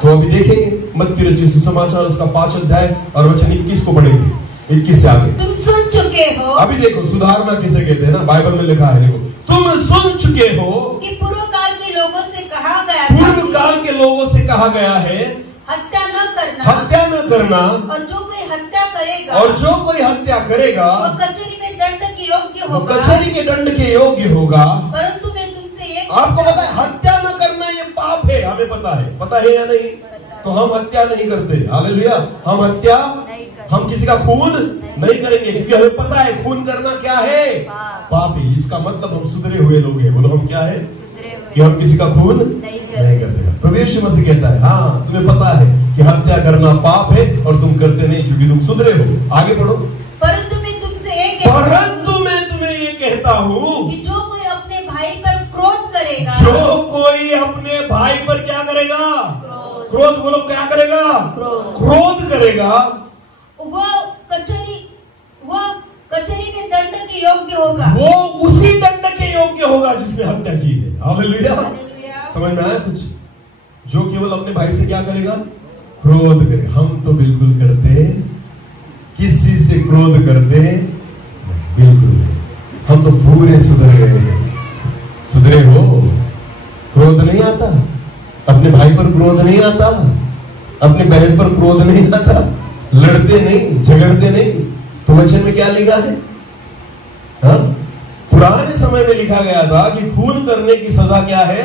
तो अभी देखेंगे मत्ती रचित सुसमाचार उसका 5 अध्याय और वचन 21 को पढ़ेंगे। 21 से आगे। तुम सुन चुके हो, अभी देखो सुधारना किसे कहते हैं ना, बाइबल में लिखा है। देखो, तुम सुन चुके हो कि पूर्व काल के लोगों से कहा गया, पूर्व काल के लोगों से कहा गया है, हत्या न करना, हत्या न करना, और जो कोई हत्या करेगा, और जो कोई हत्या करेगा वो कचहरी में दंड के योग्य होगा। कचहरी के दंड के योग्य होगा। परंतु मैं तुमसे एक, आपको पता है हत्या न करना ये पाप है, हमें पता है या नहीं? तो हम हत्या नहीं करते। हालेलुया। हम हत्या, हम किसी का खून नहीं करेंगे, क्योंकि हमें पता है खून करना क्या है? पाप है। इसका मतलब हम सुधरे हुए लोग हैं। बोलो, हम क्या है? कि हम किसी का खून नहीं करते। प्रभु यीशु मसीह कहता है, हाँ, तुम्हें पता है कि हत्या करना पाप है और तुम करते नहीं, क्योंकि तुम सुधरे हो। आगे पढ़ो। परंतु मैं तुमसे एक, परंतु मैं तुम्हें ये कहता हूँ कि जो कोई अपने भाई पर क्रोध करेगा, जो कोई अपने भाई पर क्या करेगा? क्रोध। बोलो, क्या करेगा? क्रोध करेगा। वो कचहरी में दंड के योग्य होगा। वो उसी दंड के योग्य होगा जिसने हत्या की है। हालेलुया। समझ में आया कुछ? जो केवल अपने भाई से क्या करेगा? क्रोध करेगा। हम तो बिल्कुल करते, किसी से क्रोध करते बिल्कुल नहीं। हम तो पूरे सुधर गए हैं। सुधरे हो? क्रोध नहीं आता? अपने भाई पर क्रोध नहीं आता? अपनी बहन पर क्रोध नहीं आता? लड़ते नहीं, झगड़ते नहीं? तो वचन में क्या लिखा है? हाँ? पुराने समय में लिखा गया था कि खून करने की सजा क्या है?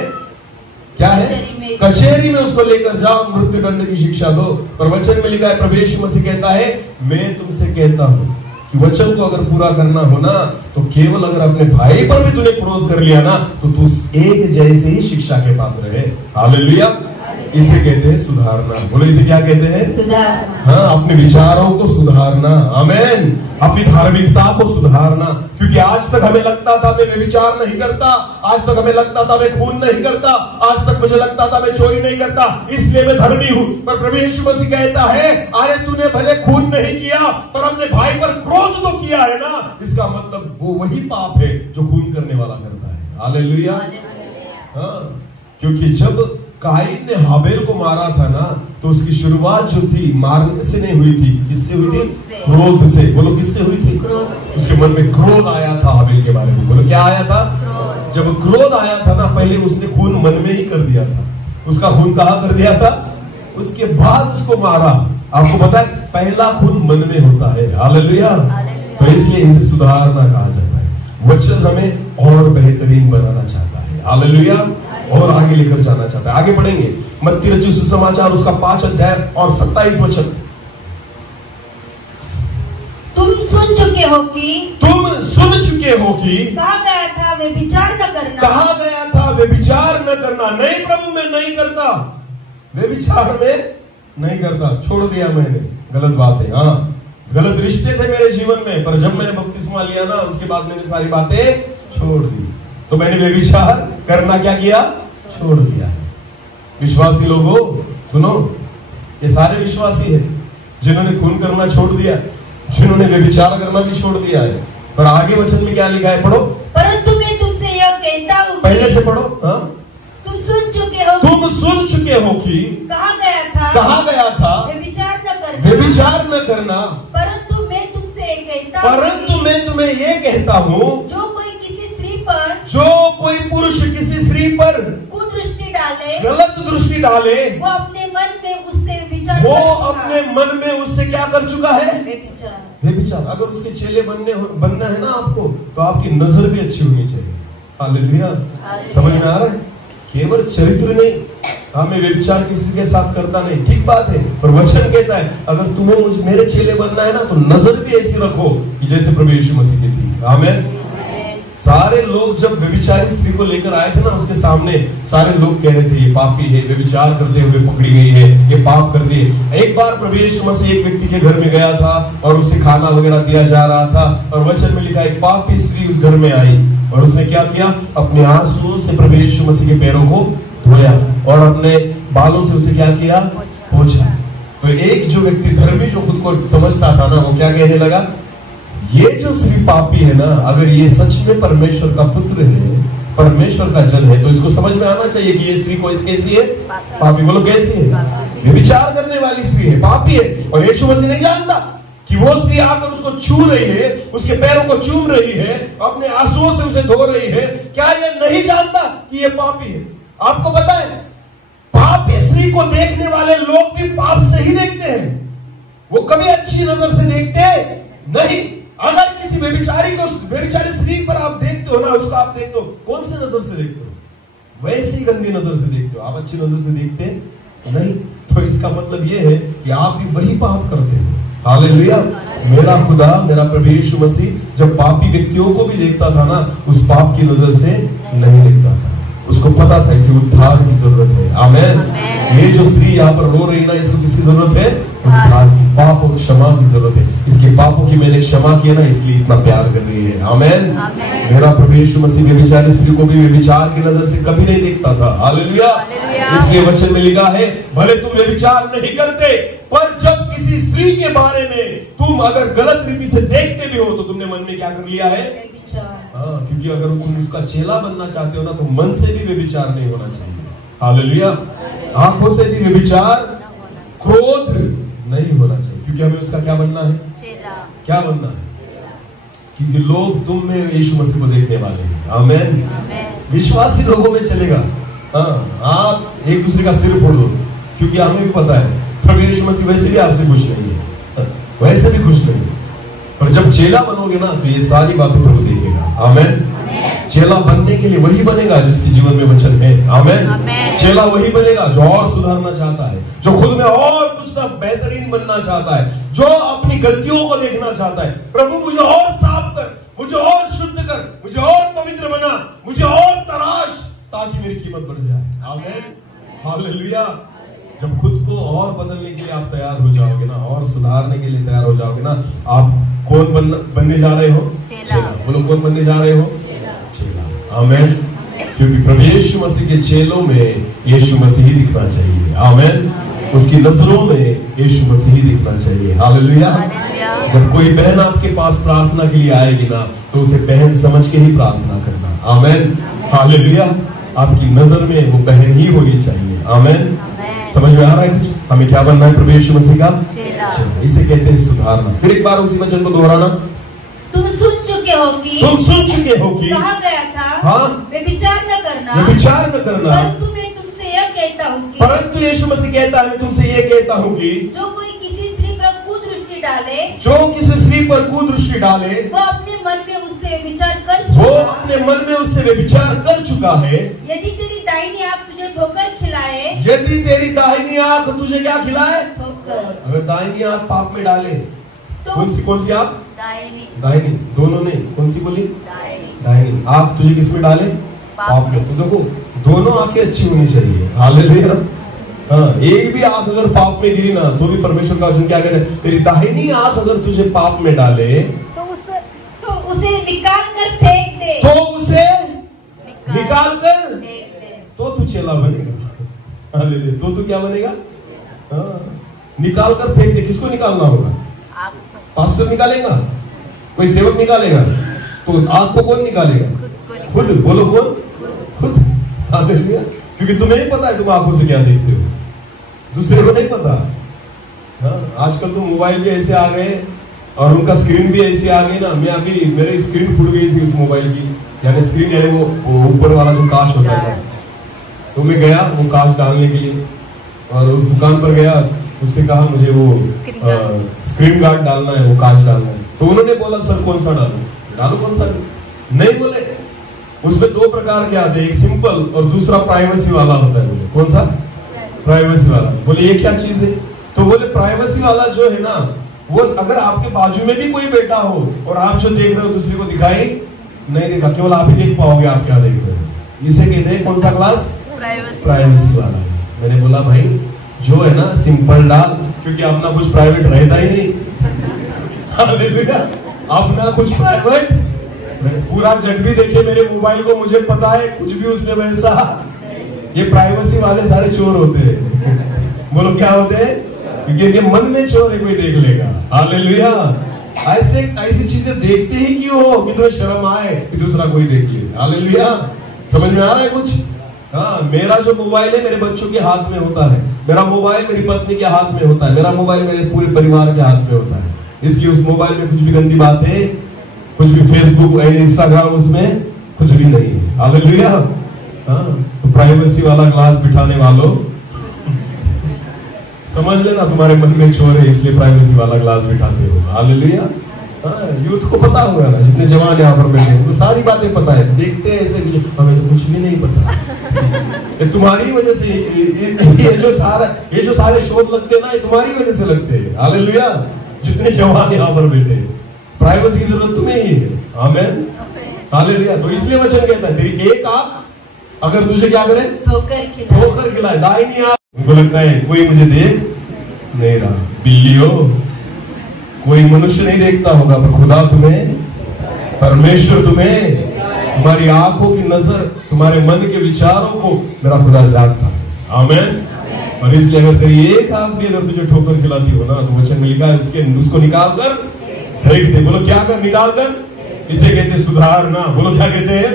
क्या है? कचहरी में उसको लेकर जाओ, मृत्यु दंड की शिक्षा दो। और वचन में लिखा है, प्रभु यीशु मसीह कहता है, मैं तुमसे कहता हूं कि वचन को अगर पूरा करना हो ना, तो केवल अगर अपने भाई पर भी तूने क्रोध कर लिया ना, तो तू एक जैसे ही शिक्षा के पात्र है। हालेलुया। इसे कहते हैं सुधारना। बोलो, इसे क्या कहते हैं? सुधारना। हाँ, अपने विचारों को सुधारना। आमेन। अपनी धार्मिकता को सुधारना। क्योंकि आज तक हमें लगता था मैं व्यभिचार नहीं करता, आज तक हमें लगता था मैं खून नहीं करता, आज तक मुझे लगता था मैं चोरी नहीं करता, इसलिए मैं धर्मी हूं। पर प्रभु यीशु मसीह कहता है, अरे तूने भले खून नहीं किया, पर अपने भाई पर क्रोध तो किया है ना, इसका मतलब वो वही पाप है जो खून करने वाला करता है। हालेलुया। हाँ, क्योंकि जब कायन ने हाबेल को मारा था ना, तो उसकी शुरुआत जो थी मारने से नहीं हुई थी, किससे हुई थी? क्रोध से। बोलो किससे हुई थी? उसके मन में क्रोध आया था हाबेल के बारे में। बोलो क्या आया था? जब क्रोध आया था ना, पहले उसने खून मन में ही कर दिया था। उसका खून कहाँ कर दिया था? उसके बाद उसको मारा। आपको पता है पहला खून मन में होता है। हालेलुया। तो इसलिए इसे सुधारना कहा जाता है। वचन हमें और बेहतरीन बनाना चाहता है। हालेलुया। और आगे लेकर जाना चाहता है। आगे बढ़ेंगे। मत्ती रचित सुसमाचार उसका 5 अध्याय और 27 वचन। तुम सुन चुके हो कि कहा गया था व्यभिचार न करना। कहा गया था व्यभिचार न करना। नहीं प्रभु मैं नहीं करता, व्यभिचार में नहीं करता, छोड़ दिया मैंने गलत बातें। हाँ, गलत रिश्ते थे मेरे जीवन में, पर जब मैंने बपतिस्मा लिया ना, उसके बाद मैंने सारी बातें छोड़ दी। तो मैंने व्यभिचार करना क्या किया? छोड़ दिया है। विश्वासी लोगों सुनो, ये सारे विश्वासी हैं जिन्होंने खून करना छोड़ दिया, जिन्होंने व्यभिचार करना भी छोड़ दिया है। पर आगे वचन में क्या लिखा है? पढ़ो। परंतु मैं तुमसे यह कहता हूँ, पहले से पढ़ो। हाँ, तुम सुन चुके हो कि कहा गया था व्यभिचार न करना। परंतु मैं तुम्हें ये कहता हूँ, जो कोई पुरुष किसी स्त्री पर कुदृष्टि डाले, गलत दृष्टि डाले, वो अपने मन में उससे क्या कर चुका है? व्यभिचार। अगर उसके चेले बनना है ना आपको, तो आपकी नजर भी अच्छी होनी चाहिए। हालेलुया। समझ में आ रहा है? केवल चरित्र नहीं, हमें व्यभिचार किसी के साथ करता नहीं, ठीक बात है, पर वचन कहता है अगर तुम्हें मेरे चेले बनना है ना, तो नजर भी ऐसी रखो कि जैसे प्रभु यीशु मसीह की थी। आमीन। सारे लोग जब व्यभिचारी स्त्री को लेकर आए थे ना, उसके सामने सारे लोग कह रहे थे ये पापी है, व्यभिचार करते हुए पकड़ी गई है, ये पाप कर दिए। एक बार प्रभु यीशु मसीह एक व्यक्ति के घर में गया था और उसे खाना वगैरह दिया जा रहा था, और वचन में लिखा एक पापी स्त्री उस घर में आई और उसने क्या किया? अपने आंसुओं से प्रभु यीशु मसीह के पैरों को धोया और अपने बालों से उसे क्या किया? पोंछा। तो एक जो व्यक्ति धर्मी जो खुद को समझता था ना, वो क्या कहने लगा? ये जो स्त्री पापी है ना, अगर ये सच में परमेश्वर का पुत्र है, परमेश्वर का जन है, तो इसको समझ में आना चाहिए कि ये स्त्री को कैसी है? पापी। बोलो कैसी है? व्यभिचार करने वाली स्त्री है, पापी है। और यीशु मसीह नहीं जानता कि वो स्त्री आकर उसको छू रही है, उसके पैरों को चूम रही है, अपने आंसुओं से उसे धो रही है। क्या ये नहीं जानता कि ये पापी है? आपको पता है पापी स्त्री को देखने वाले लोग भी पाप से ही देखते हैं, वो कभी अच्छी नजर से देखते नहीं। अगर किसी व्यभिचारी स्त्री पर आप देखते हो ना, उसको आप देखते हो कौन से नजर से देखते हो? वैसी गंदी नजर से देखते हो, आप अच्छी नजर से देखते नहीं। तो इसका मतलब ये है कि आप भी वही पाप करते हो। हालेलुया। मेरा खुदा, मेरा प्रभु यीशु मसीह जब पापी व्यक्तियों को भी देखता था ना, उस पाप की नजर से नहीं देखता था। उसको पता था इसे उद्धार की जरूरत है। आमीन। ये जो स्त्री यहाँ पर रो रही ना, इसको किसकी जरूरत है? उद्धार की, पाप और क्षमा की जरूरत है। इसके पापों की मैंने क्षमा किया ना, इसलिए इतना प्यार कर रही है। आमीन। मेरा प्रभु यीशु मसीह व्यभिचारी स्त्री को भी व्यभिचार की नजर से कभी नहीं देखता था। हालेलुया। इसलिए वचन में लिखा है, भले तुम व्यभिचार नहीं करते, पर जब किसी स्त्री के बारे में तुम अगर गलत रीति से देखते भी हो, तो तुमने मन में क्या कर लिया है? हाँ, क्योंकि अगर तुम उसका चेला बनना चाहते हो ना, तो मन से भी व्यभिचार नहीं होना चाहिए। हालेलुया। आंखों से भी व्यभिचार, क्रोध नहीं होना चाहिए, क्योंकि हमें उसका क्या बनना है? क्या बनना है? क्योंकि लोग तुम में यीशु मसीह को देखने वाले हैं। आमीन। विश्वासी लोगों में चलेगा। हाँ, आप एक दूसरे का सिर फोड़ दो, क्योंकि हमें भी पता है प्रभु यीशु मसीह वैसे भी आपसे खुश नहीं है, वैसे भी खुश नहीं है। पर जब चेला बनोगे ना, तो ये सारी बातें प्रभु देखेगा। आमीन। चेला बनने के लिए वही बनेगा जिसके जीवन में वचन है। आमीन। चेला वही बनेगा जो और सुधारना चाहता है, जो खुद में और कुछ ना बेहतरीन बनना चाहता है, जो अपनी गलतियों को देखना चाहता है। प्रभु मुझे और साफ कर, मुझे और शुद्ध कर, मुझे और पवित्र बना, मुझे और तराश, ताकि मेरी कीमत बढ़ जाए। आमीन। हालेलुया। जब खुद को और बदलने के लिए आप तैयार हो जाओगे ना, और सुधारने के लिए तैयार हो जाओगे ना, आप कौन बनने जा रहे हो? चेला। बोलो कौन बनने जा रहे हो? चेला। आमीन। क्योंकि प्रभु यीशु मसीह के चेलों में यीशु मसीह ही दिखना चाहिए। आमीन। उसकी नजरों में यीशु मसीह ही दिखना चाहिए। हालेलुया। जब कोई बहन आपके पास प्रार्थना के लिए आएगी ना, तो उसे बहन समझ के ही प्रार्थना करना। आमीन। हालेलुया। आपकी नजर में वो बहन ही होनी चाहिए। आमेन। समझ में आ रहा है कुछ? हमें क्या बनना है प्रभु यीशु मसीह का चेला। इसे कहते हैं सुधारना। फिर एक बार उसी वचन को दोहराना। तुम सुन चुके हो कि कहा गया था, हाँ, व्यभिचार न करना, व्यभिचार न करना। परंतु मैं तुमसे यह कहता हूँ कि, परंतु यीशु मसीह कहता है मैं तुमसे ये कहता हूँ कि जो कोई किसी स्त्री पर कुदृष्टि डाले, जो किसी स्त्री पर कुदृष्टि डाले, वो अपने मन में उससे व्यभिचार कर चुका है। यदि तेरी दाहिनी आंख तुझे ठोकर खिलाए, यदि तेरी दाहिनी आंख तुझे क्या खिलाए? ठोकर। अगर दाहिनी आंख पाप में डाले तो कौन सी आंख? दाहिनी। दोनों ने कौन सी बोली? दाहिनी आंख तुझे किस में डाले? पाप में। तो देखो दोनों आंखें अच्छी होनी चाहिए। हालेलुया। हाँ, एक भी आंख अगर पाप में गिरी ना तो भी परमेश्वर का वचन क्या कहता है? तेरी दाहिनी आंख अगर तुझे पाप में डाले तो उसे निकाल कर फेंक दे। तो तू चेला बनेगा। हालेलुया। तो तू क्या बनेगा? हाँ, निकाल कर फेंक दे। किसको निकालना होगा? पास्टर निकालेगा? कोई सेवक निकालेगा? तो आंख को कौन निकालेगा? खुद। बोलो कौन? खुद। हालेलुया। क्योंकि तुम्हें ही पता है तुम आंखों से क्या देखते हो, दूसरे को नहीं पता। हाँ, आजकल तो मोबाइल भी ऐसे आ गए और उनका स्क्रीन भी ऐसे आ गई ना। मैं अभी मेरी स्क्रीन फूट गई थी उस मोबाइल की, यानी स्क्रीन यानी वो ऊपर वाला जो कांच होता है, तो मैं गया वो कांच डालने के लिए और उस दुकान पर गया, उससे कहा मुझे वो स्क्रीन गार्ड डालना है, वो कांच डालना है। तो उन्होंने बोला सर कौन सा डालो कौन सा नहीं। बोले उसमें दो प्रकार के आते हैं, एक सिंपल और दूसरा प्राइवेसी वाला होता है। बोले कौन सा? प्राइवेसी वाला। बोले ये क्या चीज है? तो बोले प्राइवेसी वाला जो है ना, वो अगर आपके बाजू में भी कोई बैठा हो और आप जो देख रहे हो दूसरे को दिखाई नहीं देगा, केवल आप ही देख पाओगे आप क्या देख रहे हो। इसे कहते हैं कौन सा क्लास? प्राइवेसी वाला। मैंने बोला भाई जो है ना सिंपल डाल, क्योंकि अपना कुछ प्राइवेट रहता ही नहीं। अपना कुछ प्राइवेट, पूरा जग भी देखे मेरे मोबाइल को, मुझे पता है कुछ भी उसमें वैसा। ये प्राइवेसी वाले सारे चोर होते हैं। बोलो क्या होते हैं? क्योंकि इनके मन में चोर है, कोई देख लेगा। हालेलुया। ऐसी चीजें देखते ही क्यों हो कि तुम्हें शर्म आए कि दूसरा कोई देख ले। हालेलुया। समझ में आ रहा है कुछ? हाँ, मेरा जो मोबाइल है मेरे बच्चों के हाथ में होता है, मेरा मोबाइल मेरी पत्नी के हाथ में होता है, मेरा मोबाइल मेरे पूरे परिवार के हाथ में होता है। इसलिए उस मोबाइल में कुछ भी गंदी बात है, कुछ भी फेसबुक इंस्टाग्राम उसमें कुछ भी नहीं है। हालेलुया। हाँ, तो प्राइवेसी वाला ग्लास बिठाने वालों समझ लेना तुम्हारे मन में चोर है, इसलिए प्राइवेसी वाला ग्लास बिठाते हो। हालेलुया। यूथ को पता होगा ना, जितने जवान यहाँ पर बैठे हैं, तो सारी बातें पता है। देखते हैं ऐसे, हमें तो कुछ भी नहीं पता। ये तुम्हारी वजह से ये जो सारे शोध लगते हैं ना, ये तुम्हारी वजह से लगते हैं। हालेलुया। जितने जवान यहाँ पर बैठे हैं, प्राइवेसी की जरूरत तुम्हें ही है। आमीन। हालेलुया। तो इसलिए वचन कहता है तेरी एक आंख अगर तुझे क्या करे? ठोकर खिलाए। दाहिनी आंख, उनको लगता है कोई मुझे देख नहीं रहा। बिल्लियों, कोई मनुष्य नहीं देखता होगा, पर खुदा तुम्हें, परमेश्वर तुम्हें, तुम्हारी आंखों की नजर, तुम्हारे मन के विचारों को मेरा खुदा जानता है। आमीन। और इसलिए अगर तेरी एक आंख भी अगर तुझे ठोकर खिलाती हो ना, तो वचन में लिखा है उसको निकाल कर फेंक दे। बोलो क्या कर? निकाल कर। इसे कहते हैं सुधारना। बोलो क्या कहते हैं?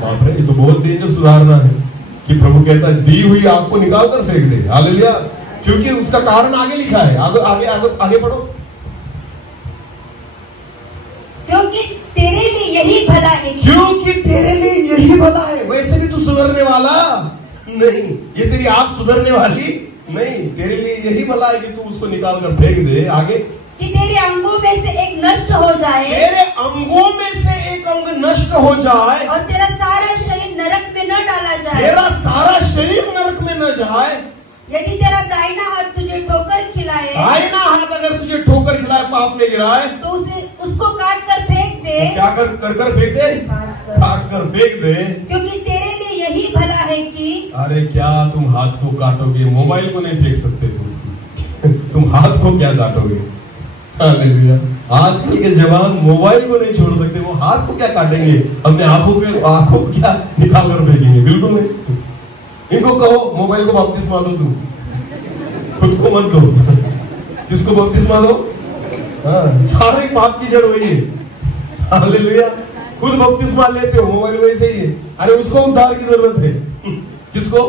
बाप रे, ये तो बहुत डेंजर सुधारना है कि प्रभु कहता है दी हुई आंख को निकाल कर फेंक दे। हालेलुया। क्योंकि उसका कारण आगे लिखा है। आगे पढ़ो। क्योंकि तेरे लिए यही भला है। क्योंकि तेरे लिए यही भला है। वैसे भी तू सुधरने वाला नहीं, ये तेरी आंख सुधरने वाली नहीं। तेरे लिए यही भला है कि तू उसको निकाल कर फेंक दे। आगे कि तेरे अंगों में से एक नष्ट हो जाए, तेरे अंगों में से एक अंग नष्ट हो जाए, और तेरा सारा शरीर नरक में न डाला जाए। तेरा सारा शरीर नरक में न जाए। यदि तेरा दाहिना हाथ तुझे ठोकर खिलाए, दाहिना हाथ अगर तुझे ठोकर खिलाए, पाप में गिराए, तो उसको काट कर फेंक दे। तो क्या कर फेंक दे? काट कर फेंक दे। क्योंकि तेरे लिए यही भला है कि, अरे क्या तुम हाथ को काटोगे? मोबाइल को नहीं फेंक सकते तुम हाथ को क्या काटोगे? हालेलुया। आजकल के जवान मोबाइल को नहीं छोड़ सकते, वो हाथ को क्या काटेंगे? अपने आंखों को क्या निकाल कर फेंकेंगे? बिल्कुल नहीं। इनको कहो मोबाइल को बपतिस्मा दो, तुम खुद को मत दो। किसको बपतिस्मा दो? सारे पाप की जड़ वही है। हालेलुया। खुद बपतिस्मा लेते हो, मोबाइल वैसे ही है। अरे उसको उद्धार की जरूरत है। किसको?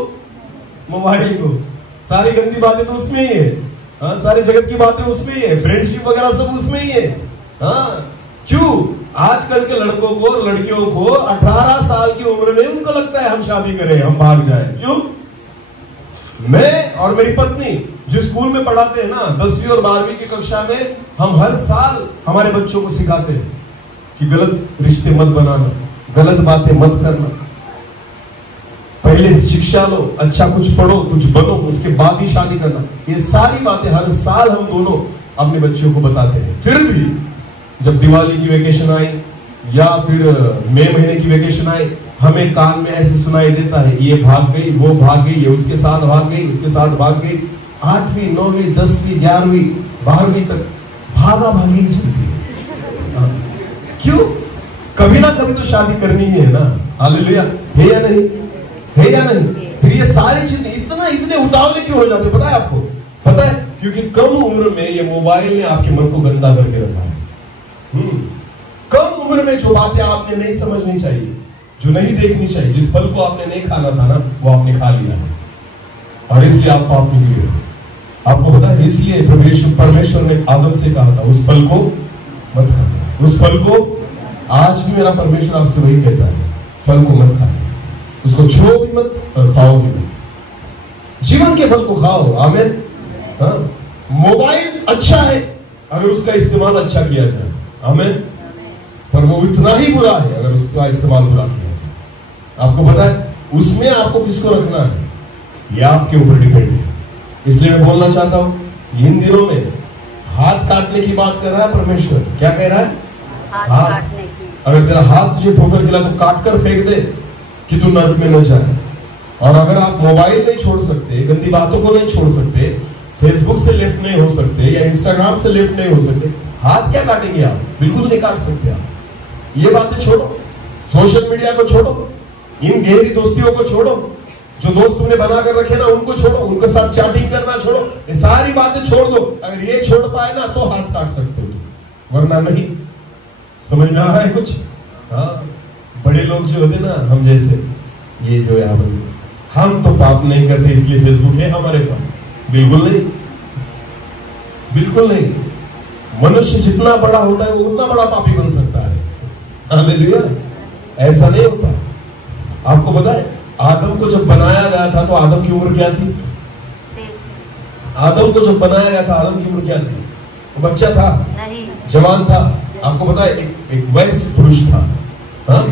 मोबाइल को। सारी गंदी बातें तो उसमें ही है, हाँ, सारी जगत की बातें उसमें ही है, फ्रेंडशिप वगैरह सब उसमें ही है। हाँ, क्यों? आजकल के लड़कों को और लड़कियों को 18 साल की उम्र में उनको लगता है हम शादी करें, हम भाग जाए। क्यों? मैं और मेरी पत्नी जो स्कूल में पढ़ाते हैं ना, 10वीं और 12वीं की कक्षा में, हम हर साल हमारे बच्चों को सिखाते हैं कि गलत रिश्ते मत बनाना, गलत बातें मत करना, पहले शिक्षा लो, अच्छा कुछ पढ़ो, कुछ बनो, उसके बाद ही शादी करना। ये सारी बातें हर साल हम दोनों अपने बच्चों को बताते हैं। फिर भी जब दिवाली की वेकेशन आई या फिर मई महीने की वेकेशन आई, हमें कान में ऐसे सुनाई देता है, ये भाग गई, वो भाग गई, ये उसके साथ भाग गई, उसके साथ भाग गई। 8वीं 9वीं 10वीं 11वीं 12वीं तक भागा भागी ही चलती है। क्यों? कभी ना कभी तो शादी करनी ही है ना। हालेलुया, है या नहीं? है या नहीं? फिर ये सारी चीजें इतने उतावले क्यों हो जाते? पता है आपको? पता है? क्योंकि कम उम्र में ये मोबाइल ने आपके मन को गंदा करके रखा है। कम उम्र में जो बातें आपने नहीं समझनी चाहिए, जो नहीं देखनी चाहिए, जिस फल को आपने नहीं खाना था ना, वो आपने खा लिया है और इसलिए आप पाप में गिरे। आपको पता है, इसलिए परमेश्वर ने आदम से कहा था उस फल को मत खाना। उस फल को आज भी मेरा परमेश्वर आपसे वही कहता है, फल को मत खाना, उसको छुओ भी मत और खाओ भी मत। जीवन के फल को खाओ। आमीन। हाँ, मोबाइल अच्छा है अगर उसका इस्तेमाल अच्छा किया जाए। आमीन। पर वो इतना ही बुरा है अगर उसका इस्तेमाल बुरा किया जाए। आपको पता है उसमें आपको किसको रखना है, ये आपके ऊपर डिपेंड है। इसलिए मैं बोलना चाहता हूं, इन दिनों में हाथ काटने की बात कर रहा है परमेश्वर। क्या कह रहा है? हाथ काटने की। अगर तेरा हाथ तुझे ठोकर खिला तो काट कर फेंक दे कि तू नर्क में न जाए। और अगर आप मोबाइल नहीं छोड़ सकते, गंदी बातों को नहीं छोड़ सकते, फेसबुक से लेफ्ट नहीं हो सकते या इंस्टाग्राम से लेफ्ट नहीं हो सकते, हाथ क्या काटेंगे आप? बिल्कुल नहीं काट सकते आप। ये बातें छोड़ो, सोशल मीडिया को छोड़ो, इन गहरी दोस्तियों को छोड़ो, जो दोस्त तुमने बना कर रखे ना उनको छोड़ो, उनके साथ चैटिंग करना छोड़ो, ये सारी बातें छोड़ दो। अगर ये छोड़ पाए ना तो हाथ काट सकते हो, वरना नहीं। समझ में आ रहा है कुछ? हाँ, बड़े लोग जो होते ना, हम जैसे ये जो यहाँ पर, हम तो पाप नहीं करते इसलिए फेसबुक है हमारे पास। बिल्कुल नहीं, बिल्कुल नहीं। मनुष्य जितना बड़ा होता है वो उतना बड़ा पापी बन सकता है। हालेलुया। ऐसा नहीं होता। आपको पता है आदम को जब बनाया गया था तो आदम की उम्र क्या थी? आदम को जब बनाया गया था आदम की उम्र क्या थी? वो बच्चा था नहीं, जवान था। आपको पता है एक वयस्क पुरुष था। हाँ,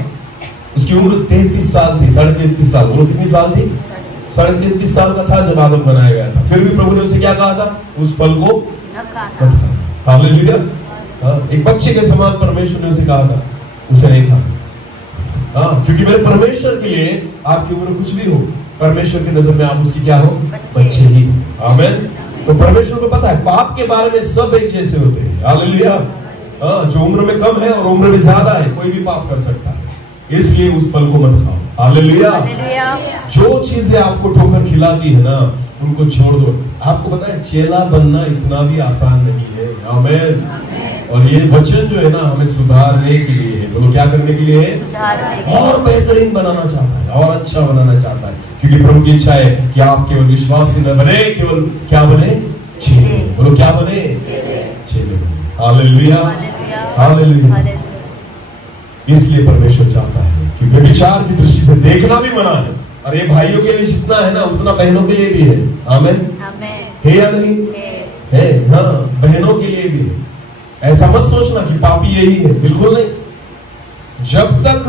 उसकी उम्र 33 साल थी, 33.5 साल। उम्र कितनी साल थी? 33.5 साल का था जब आदम बनाया गया था। फिर भी प्रभु ने उसे क्या कहा था? उस फल को मत खाना। हालेलुया। एक बच्चे के समान परमेश्वर ने उसे कहा था, उसे नहीं खाना। हाँ, क्योंकि मेरे परमेश्वर के लिए आपकी उम्र कुछ भी हो, परमेश्वर की नजर में आप उसकी क्या हो? बच्चे ही। आमीन। तो परमेश्वर को पता है पाप के बारे में सब एक जैसे होते हैं। हालेलुया। हाँ, जो उम्र में कम है और उम्र में ज्यादा है, कोई भी पाप कर सकता है, इसलिए उस फल को मत खाओ। हालेलुया। जो चीजें आपको ठोकर खिलाती है ना, उनको छोड़ दो। आपको पता है चेला बनना इतना भी आसान नहीं है। आमीन। और ये वचन जो है ना हमें सुधारने के लिए है। बोलो क्या करने के लिए है? और बेहतरीन बनाना चाहता है और अच्छा बनाना चाहता है, क्योंकि प्रभु की इच्छा है कि आप केवल विश्वासी न बने, केवल क्या बने? चेले। बोलो क्या बने? चेले बने। हालेलुया। हालेलुया। इसलिए परमेश्वर चाहता है कि व्यभिचार की दृष्टि से देखना भी मना है। और ये भाइयों के लिए जितना है ना उतना बहनों के लिए भी है। आमीन। है या नहीं? है। हाँ, बहनों के लिए भी है। ऐसा मत सोचना कि पापी यही है, बिल्कुल नहीं। जब तक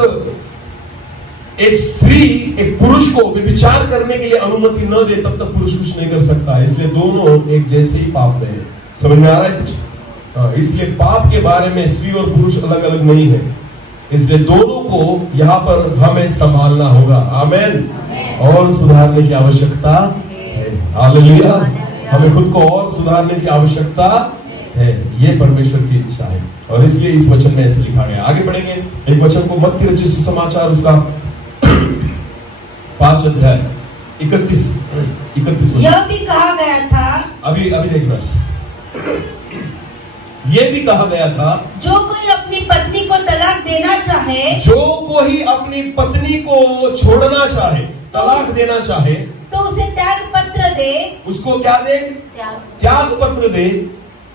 एक स्त्री एक पुरुष को व्यभिचार करने के लिए अनुमति न दे तब तक पुरुष कुछ नहीं कर सकता। इसलिए दोनों एक जैसे ही पाप में है। समझ में आ रहा है कुछ? इसलिए पाप के बारे में स्त्री और पुरुष अलग अलग नहीं है। इसलिए दोनों को यहाँ पर हमें संभालना होगा। आमीन। और सुधारने की आवश्यकता है। हालेलुया। हमें खुद को और सुधारने की आवश्यकता है। ये परमेश्वर की इच्छा है और इसलिए इस वचन में ऐसे लिखा गया। आगे बढ़ेंगे एक वचन को, मत्ती रचित सुसमाचार उसका 5 अध्याय 31 यह भी कहा गया था, अभी देखना, ये भी कहा गया था, जो कोई अपनी पत्नी को तलाक देना चाहे, जो कोई अपनी पत्नी को छोड़ना चाहे, तलाक देना चाहे, तो उसे त्याग पत्र दे। उसको क्या दे? त्याग पत्र दे,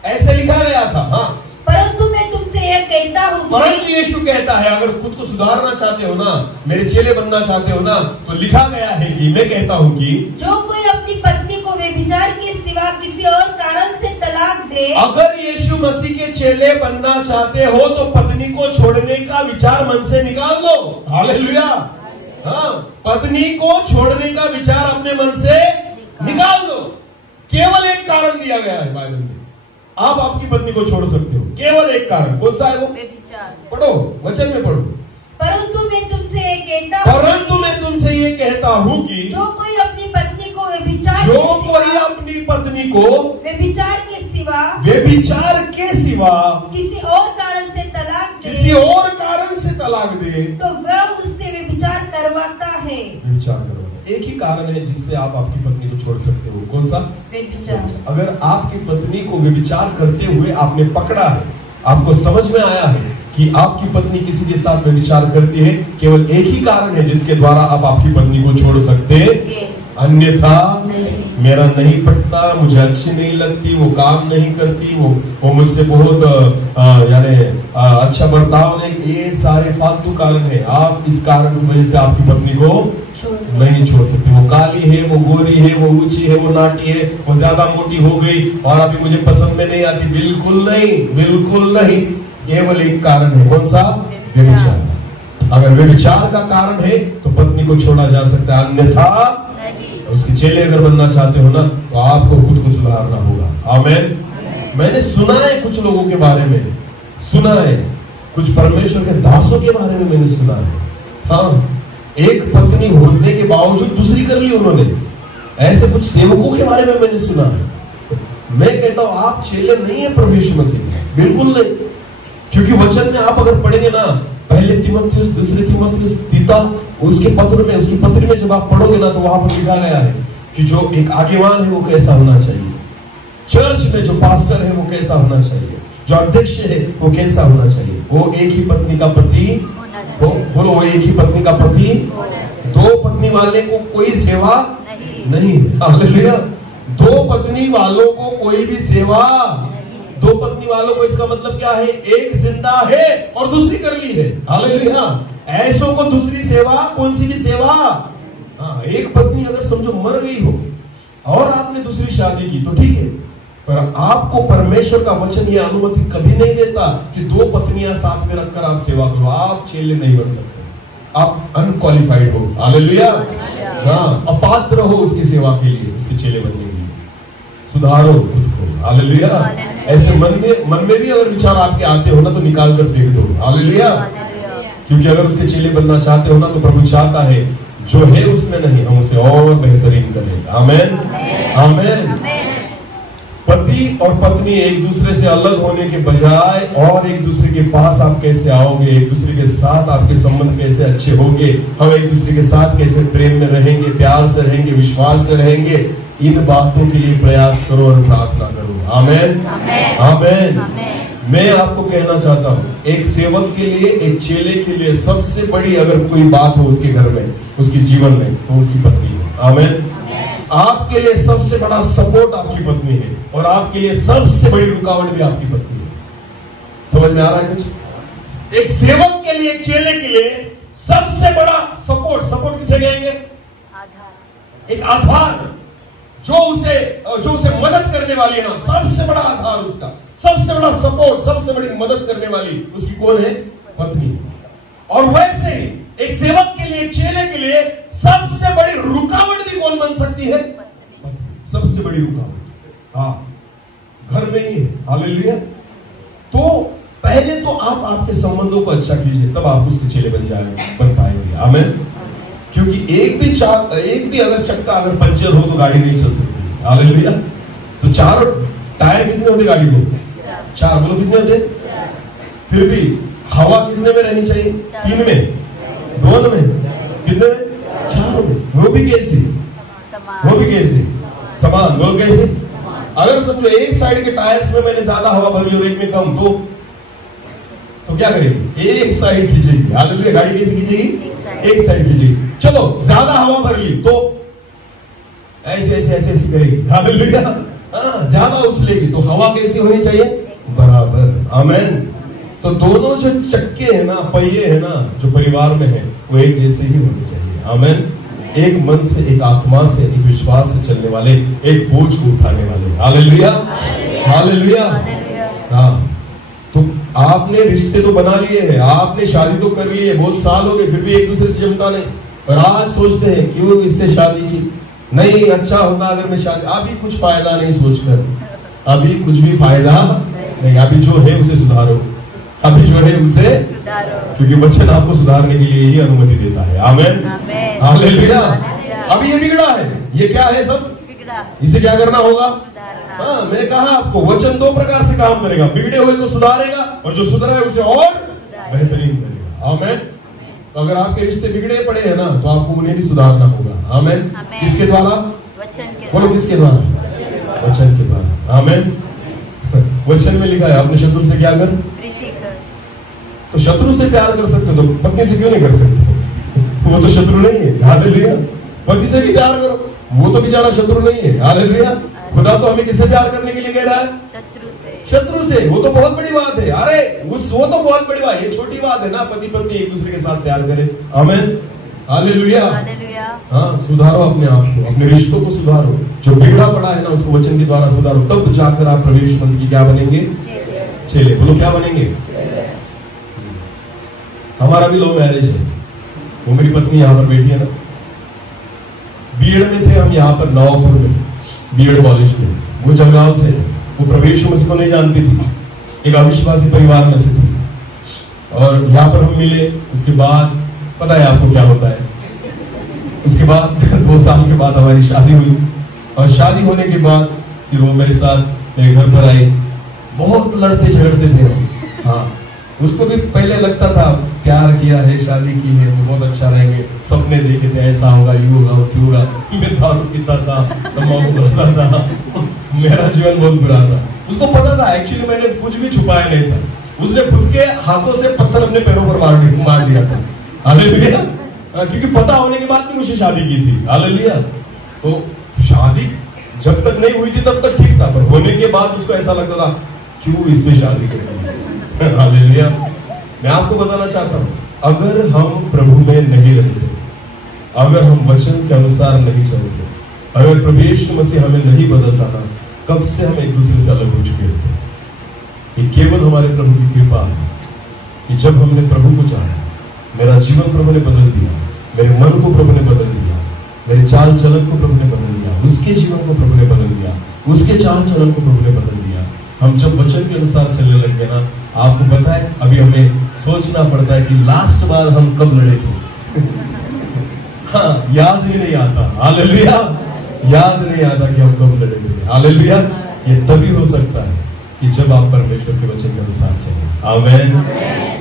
ऐसे लिखा गया था। हाँ, परंतु मैं तुमसे यह कहता हूँ, परंतु यीशु कहता है, अगर खुद को सुधारना चाहते हो ना, मेरे चेले बनना चाहते हो ना, तो लिखा गया है कि मैं कहता हूँ कि जो कोई अपनी पत्नी को व्यभिचार के सिवा किसी और कारण से तलाक दे। अगर यीशु मसीह के चेले बनना चाहते हो तो पत्नी को छोड़ने का विचार मन से निकाल दो। हालेलुया। हाँ, पत्नी को छोड़ने का विचार अपने मन से निकाल दो। केवल एक कारण दिया गया है बाइबल में, आप आपकी पत्नी को छोड़ सकते हो, केवल एक कारण। कौन सा है वो? पढ़ो, वचन में पढ़ो। परंतु मैं तुमसे ये कहता हूँ कि जो कोई अपनी पत्नी को व्यभिचार के सिवा किसी और कारण से तलाक दे, तो वह उससे व्यभिचार करवाता है। एक ही कारण है जिससे आप आपकी पत्नी को छोड़ सकते हो। कौन सा? व्यभिचार। अगर आपकी पत्नी को व्यभिचार करते हुए आपने पकड़ा है, आपको समझ में आया है कि आपकी पत्नी किसी के साथ व्यभिचार करती है, केवल एक ही कारण है जिसके द्वारा आप आपकी पत्नी को छोड़ सकते हैं। अन्यथा मेरा नहीं पटता, मुझे अच्छी नहीं लगती, वो काम नहीं करती, वो मुझसे बहुत अच्छा बर्ताव नहीं, ये सारे फालतू कारण है। आप इस कारण की वजह से आपकी पत्नी को नहीं छोड़ सकते। वो काली है, वो गोरी है, वो ऊंची है, वो नाटी है, वो ज्यादा मोटी हो गई और अभी मुझे पसंद में नहीं आती। बिल्कुल नहीं, बिल्कुल नहीं। केवल एक कारण है। कौन सा? व्यभिचार। अगर व्यभिचार का कारण है तो पत्नी को छोड़ा जा सकता है, अन्यथा उसके चेले अगर बनना चाहते हो ना, तो आपको खुद को सुधारना होगा। आमीन। मैंने सुना है कुछ लोगों के बारे में, सुना है कुछ परमेश्वर के दासों के बारे में मैंने सुना है। हाँ, एक पत्नी होने के बावजूद दूसरी कर ली उन्होंने। ऐसे कुछ सेवकों के बारे में मैंने सुना है। मैं कहता हूं आप चेले नहीं है परमेश्वर मसीह, बिल्कुल नहीं। क्योंकि वचन में आप अगर पढ़ेंगे ना, पहले तीमुथियुस, दूसरे तीमुथियुस, तीता, उसके पत्र में जब आप पढ़ोगे ना, तो वहां पर लिखा गया है कि जो एक आगेवान है वो कैसा होना चाहिए, चर्च में जो पास्टर है वो कैसा होना चाहिए, जो अध्यक्ष है वो कैसा होना चाहिए। वो एक ही पत्नी का पति, बोलो, वो एक ही पत्नी का पति, दो पत्नी वाले को कोई सेवा नहीं। हालेलुया। दो पत्नी वालों को कोई भी सेवा, दो पत्नी वालों को, इसका मतलब क्या है? एक जिंदा है और दूसरी कर ली है। हालेलुया। ऐसों को दूसरी सेवा, कौन सी भी सेवा? हाँ, एक पत्नी अगर समझो मर गई हो और आपने दूसरी शादी की तो ठीक है, पर आपको परमेश्वर का वचन यह अनुमति कभी नहीं देता कि दो पत्नियां साथ में रखकर आप सेवा करो। आप चेले नहीं बन सकते, आप अनक्वालिफाइड हो। हालेलुया। हाँ, अपात्र हो उसकी सेवा के लिए, उसके चेले बनने के लिए। सुधारो खुद को। हालेलुया। ऐसे मन में भी अगर विचार आपके आते हो ना, तो निकाल कर फेंक दो। हालेलुया। क्योंकि अगर उसके चेले बनना चाहते हो ना, तो प्रभु चाहता है जो है उसमें नहीं, हम उसे और बेहतरीन करें। आमीन, आमीन। पति और पत्नी एक दूसरे से अलग होने के बजाय और एक दूसरे के पास आप कैसे आओगे, एक दूसरे के साथ आपके संबंध कैसे अच्छे होंगे, हम एक दूसरे के साथ कैसे प्रेम में रहेंगे, प्यार से रहेंगे, विश्वास से रहेंगे, इन बातों के लिए प्रयास करो और प्रार्थना करो। आमीन, आमीन। मैं आपको कहना चाहता हूँ, एक सेवक के लिए, एक चेले के लिए सबसे बड़ी अगर कोई बात हो उसके घर में, उसके जीवन में, तो उसकी पत्नी है। आमीन। आपके लिए सबसे बड़ा सपोर्ट आपकी पत्नी है और आपके लिए सबसे बड़ी रुकावट भी आपकी पत्नी है। समझ में आ रहा है कुछ? एक सेवक के लिए, एक चेले के लिए सबसे बड़ा सपोर्ट किसे कहेंगे? आधार। एक आधार जो उसे मदद करने वाली है ना, सबसे बड़ा आधार उसका, सबसे बड़ा सपोर्ट, सबसे बड़ी मदद करने वाली उसकी कौन है? पत्नी। और वैसे ही एक सेवक के लिए, चेले के लिए सबसे बड़ी रुकावट भी कौन बन सकती है? सबसे बड़ी रुकावट। हाँ, घर में ही है। हालेलुया। तो पहले तो आप आपके संबंधों को अच्छा कीजिए, तब आप उसके चेले बन पाएंगे। आमीन। क्योंकि एक भी अगर चक्का अगर पंचर हो तो गाड़ी नहीं चल सकती। हालेलुया। तो चारों टायर कितने होते गाड़ी को? 4। बोलो कितने होते? फिर भी हवा कितने में रहनी चाहिए? 3 में, 2 में, कितने में? 4 में। वो भी कैसे? समान। बोलो कैसे? अगर समझो एक साइड के टायर्स में मैंने ज्यादा हवा भर ली और एक में कम, तो क्या करेगी? एक साइड खींचेगी। हालेलुया। गाड़ी कैसे खींचेगी? एक साइड खींचेगी। चलो ज्यादा हवा भर ली तो ऐसे ऐसे ऐसे ऐसे करेगी। हालेलुया। ज्यादा उछलेगी तो हवा कैसी होनी चाहिए? बराबर। आमेन। तो दोनों जो चक्के है ना, पहिए है ना, जो परिवार में है, वो एक जैसे ही होने चाहिए। आमेन। एक मन से, एक आत्मा से, एक विश्वास से चलने वाले, एक बोझ को उठाने वाले। हालेलुया। हालेलुया। हाँ, तो आपने रिश्ते तो बना लिए हैं, आपने शादी तो कर ली है, बहुत साल हो गए, फिर भी एक दूसरे से जमता नहीं, और आज सोचते हैं क्यों इससे शादी की, नहीं अच्छा होगा अगर मैं शादी। अभी कुछ फायदा नहीं सोचकर, अभी कुछ भी फायदा नहीं। अभी जो है उसे सुधारो, अभी जो है उसे सुधारो, क्योंकि वचन आपको सुधारने के लिए ही अनुमति देता है। आमेन। हालेलुया। अभी ये बिगड़ा है, ये क्या है? सब इसे क्या करना होगा? हाँ, मैंने कहा आपको वचन दो प्रकार से काम करेगा, बिगड़े हुए को सुधारेगा, और जो सुधरा है उसे और बेहतरीन करेगा। आमेन। तो अगर आपके रिश्ते बिगड़े पड़े हैं ना, तो आपको उन्हें भी सुधारना होगा। आमेन। किसके द्वारा? बोलो किसके द्वारा? वचन के द्वारा। आमेन। वचन में लिखा है अपने शत्रु से क्या कर? तो शत्रु से प्यार कर सकते हो, तो पत्नी से क्यों नहीं कर सकते? वो तो शत्रु नहीं है। हालेलुया। पति से भी प्यार करो, वो तो बेचारा शत्रु नहीं है। हालेलुया। खुदा तो हमें किससे प्यार करने के लिए कह रहा है? शत्रु से। वो तो बहुत बड़ी बात है। अरे वो तो बहुत बड़ी बात है, ये छोटी बात है ना, पति पत्नी एक दूसरे के साथ प्यार करे। आमेन। हालेलुया। हाँ, सुधारो अपने आप को, अपने रिश्तों को सुधारो, जो बिगड़ा पड़ा है ना उसको वचन के द्वारा सुधारो, तब जाकर आप प्रवेश मंदिर की क्या बनेंगे? चेले। बोलो क्या बनेंगे? हमारा भी लव मैरिज है, वो मेरी पत्नी यहाँ पर बैठी है ना, बीएड में थे हम यहाँ पर नवापुर में, बीएड कॉलेज में। वो जलगांव से, वो प्रवेश मसीह को नहीं जानती थी, एक अविश्वासी परिवार में से थी, और यहाँ पर हम मिले। उसके बाद पता है आपको क्या होता है? उसके बाद 2 साल के बाद हमारी शादी हुई, और शादी होने के बाद फिर वो मेरे साथ मेरे घर पर आई। बहुत लड़ते झगड़ते थे हम। हाँ, उसको भी पहले लगता था प्यार किया है, शादी की है तो बहुत अच्छा रहेंगे, सपने देखे थे ऐसा होगा, यू होगा, वो होगा। मैं दारू पीता था, तंबाकू खाता था, मेरा जीवन बहुत बुरा था। उसको पता था एक्चुअली मैंने कुछ भी छुपाया नहीं था। उसने खुद के हाथों से पत्थर अपने पैरों पर मार दिया था। हालेलुया। क्योंकि पता होने के बाद भी मुझे शादी की थी। हालेलुया। तो शादी जब तक नहीं हुई थी तब तक ठीक था, पर होने के बाद उसको ऐसा लगता था क्यों इससे शादी करें। हालेलुया। मैं आपको बताना चाहता हूं, अगर हम प्रभु में नहीं रहते, अगर हम वचन के अनुसार नहीं चलते, अगर प्रभु यीशु मसीह हमें नहीं बदलता ना, कब से हम एक दूसरे से अलग हो चुके होते। ये केवल हमारे प्रभु की कृपा है कि जब हमने प्रभु को जाना, मेरा जीवन प्रभु ने बदल दिया, मेरे मन को प्रभु ने बदल दिया, मेरे चाल चलन को प्रभु ने बदल दिया, उसके जीवन को प्रभु ने बदल दिया, उसके चाल चलन को प्रभु ने बदल दिया। हम जब वचन के अनुसार चलने लग गए ना, आपको पता है अभी हमें सोचना पड़ता है कि लास्ट बार हम कब लड़े थे। हाँ, याद भी नहीं आता। हालेलुया। याद नहीं आता कि हम कब लड़े थे। हालेलुया। ये तभी हो सकता है कि जब आप परमेश्वर के वचन के अनुसार चलें। आमेन।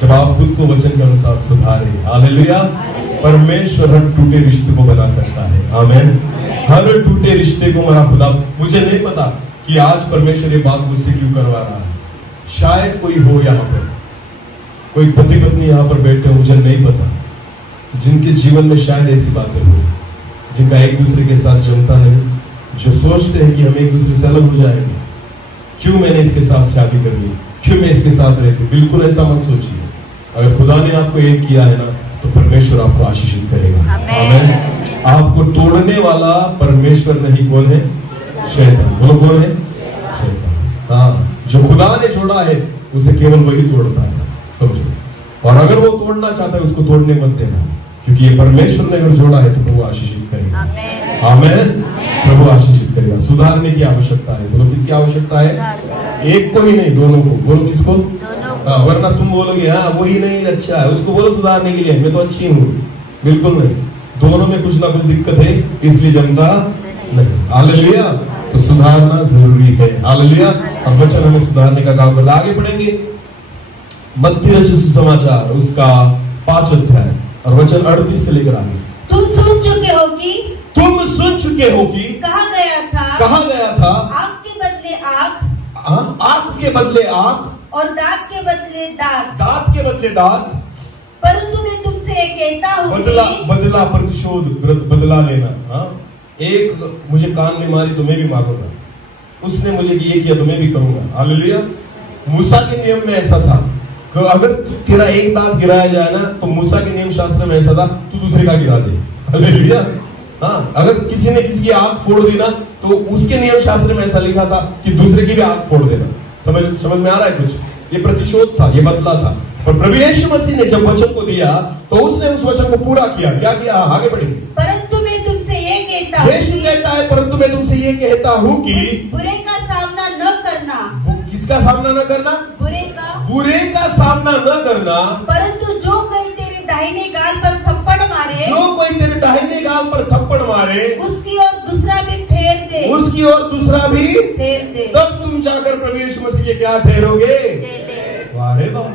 जब आप खुद को वचन के अनुसार सुधारें। हालेलुया। परमेश्वर हर टूटे रिश्ते को बना सकता है। आमेन। हर टूटे रिश्ते को मेरा खुदा, मुझे नहीं पता कि आज परमेश्वर ये बात मुझसे क्यों करवा रहा है। शायद कोई हो यहाँ पर, कोई पति पत्नी यहाँ पर बैठे हो, मुझे नहीं पता, जिनके जीवन में शायद ऐसी बातें हो, जिनका एक दूसरे के साथ जमता नहीं, जो सोचते हैं कि हम एक दूसरे से अलग हो जाएंगे, क्यों मैंने इसके साथ शादी कर ली, क्यों मैं इसके साथ रहती। बिल्कुल ऐसा मत सोचिए। अगर खुदा ने आपको एक किया है ना, तो परमेश्वर आपको आशीषित करेगा। आमीन। आपको तोड़ने वाला परमेश्वर नहीं, कौन है? शैतान। बोलो कौन है? शैतान। हाँ, जो खुदा ने जोड़ा है उसे केवल वही तोड़ता है, समझो। और अगर वो तोड़ना चाहता है उसको तोड़ने मत देना, क्योंकि ये परमेश्वर ने अगर जोड़ा है तो प्रभु आशीषित करेगा। आमेन। प्रभु आशीषित करेगा। सुधारने की आवश्यकता है। बोलो किसकी आवश्यकता है? एक को ही नहीं, दोनों को। बोलो किसको? वरना तुम बोलोगे हाँ वही नहीं अच्छा है, उसको बोलो सुधारने के लिए मैं तो अच्छी हूँ। बिल्कुल नहीं, दोनों में कुछ ना कुछ दिक्कत है, इसलिए जमता नहीं। हालेलुया। तो सुधारना जरूरी है। हालेलुया। और वचन हमें सुधारने का काम करना। आगे बढ़ेंगे। मत्ती रचित सुसमाचार उसका 5 अध्याय और वचन 38 से लेकर आगे। तुम सुन चुके हो कि कहा गया था आग के बदले आग, आग के बदले आग, और दांत के बदले दांत, दांत के बदले दांत। परंतु मैं तुमसे कहता हूँ बदला प्रतिशोध, बदला लेना। हाँ, एक मुझे कान में मारी तो मैं भी मारूंगा, उसने मुझे ये किया तो मैं भी करूंगा। हालेलुया। मूसा के नियम में ऐसा था कि अगर तेरा एक दांत गिराया जाए ना तो मूसा के नियम शास्त्र में ऐसा था तू दूसरे का गिरा दे। हालेलुया। हाँ, अगर किसी ने किसी की आंख फोड़ दी ना तो उसके नियम शास्त्र में ऐसा लिखा था कि दूसरे की भी आंख फोड़ देना। समझ में आ रहा है कुछ? ये प्रतिशोध था, ये बदला था। पर प्रभु यीशु मसीह ने जब वचन को दिया तो उसने उस वचन को पूरा किया। क्या किया? आगे बढ़ेंगे। परंतु मैं तुमसे ये कहता हूँ, यीशु कहता है परंतु मैं तुमसे ये कहता हूँ कि बुरे का सामना न करना। किसका सामना न करना? बुरे का सामना न करना। परंतु जो कोई तेरे दाहिने गाल पर थप्पड़ मारे, जो कोई तेरे दाहिने गाल पर थप्पड़ मारे, उसकी ओर दूसरा भी फेर दे, उसकी ओर दूसरा भी फेर दे। तब तुम जाकर प्रभु यीशु मसीह के क्या ठहरोगे? वाह रे वाह,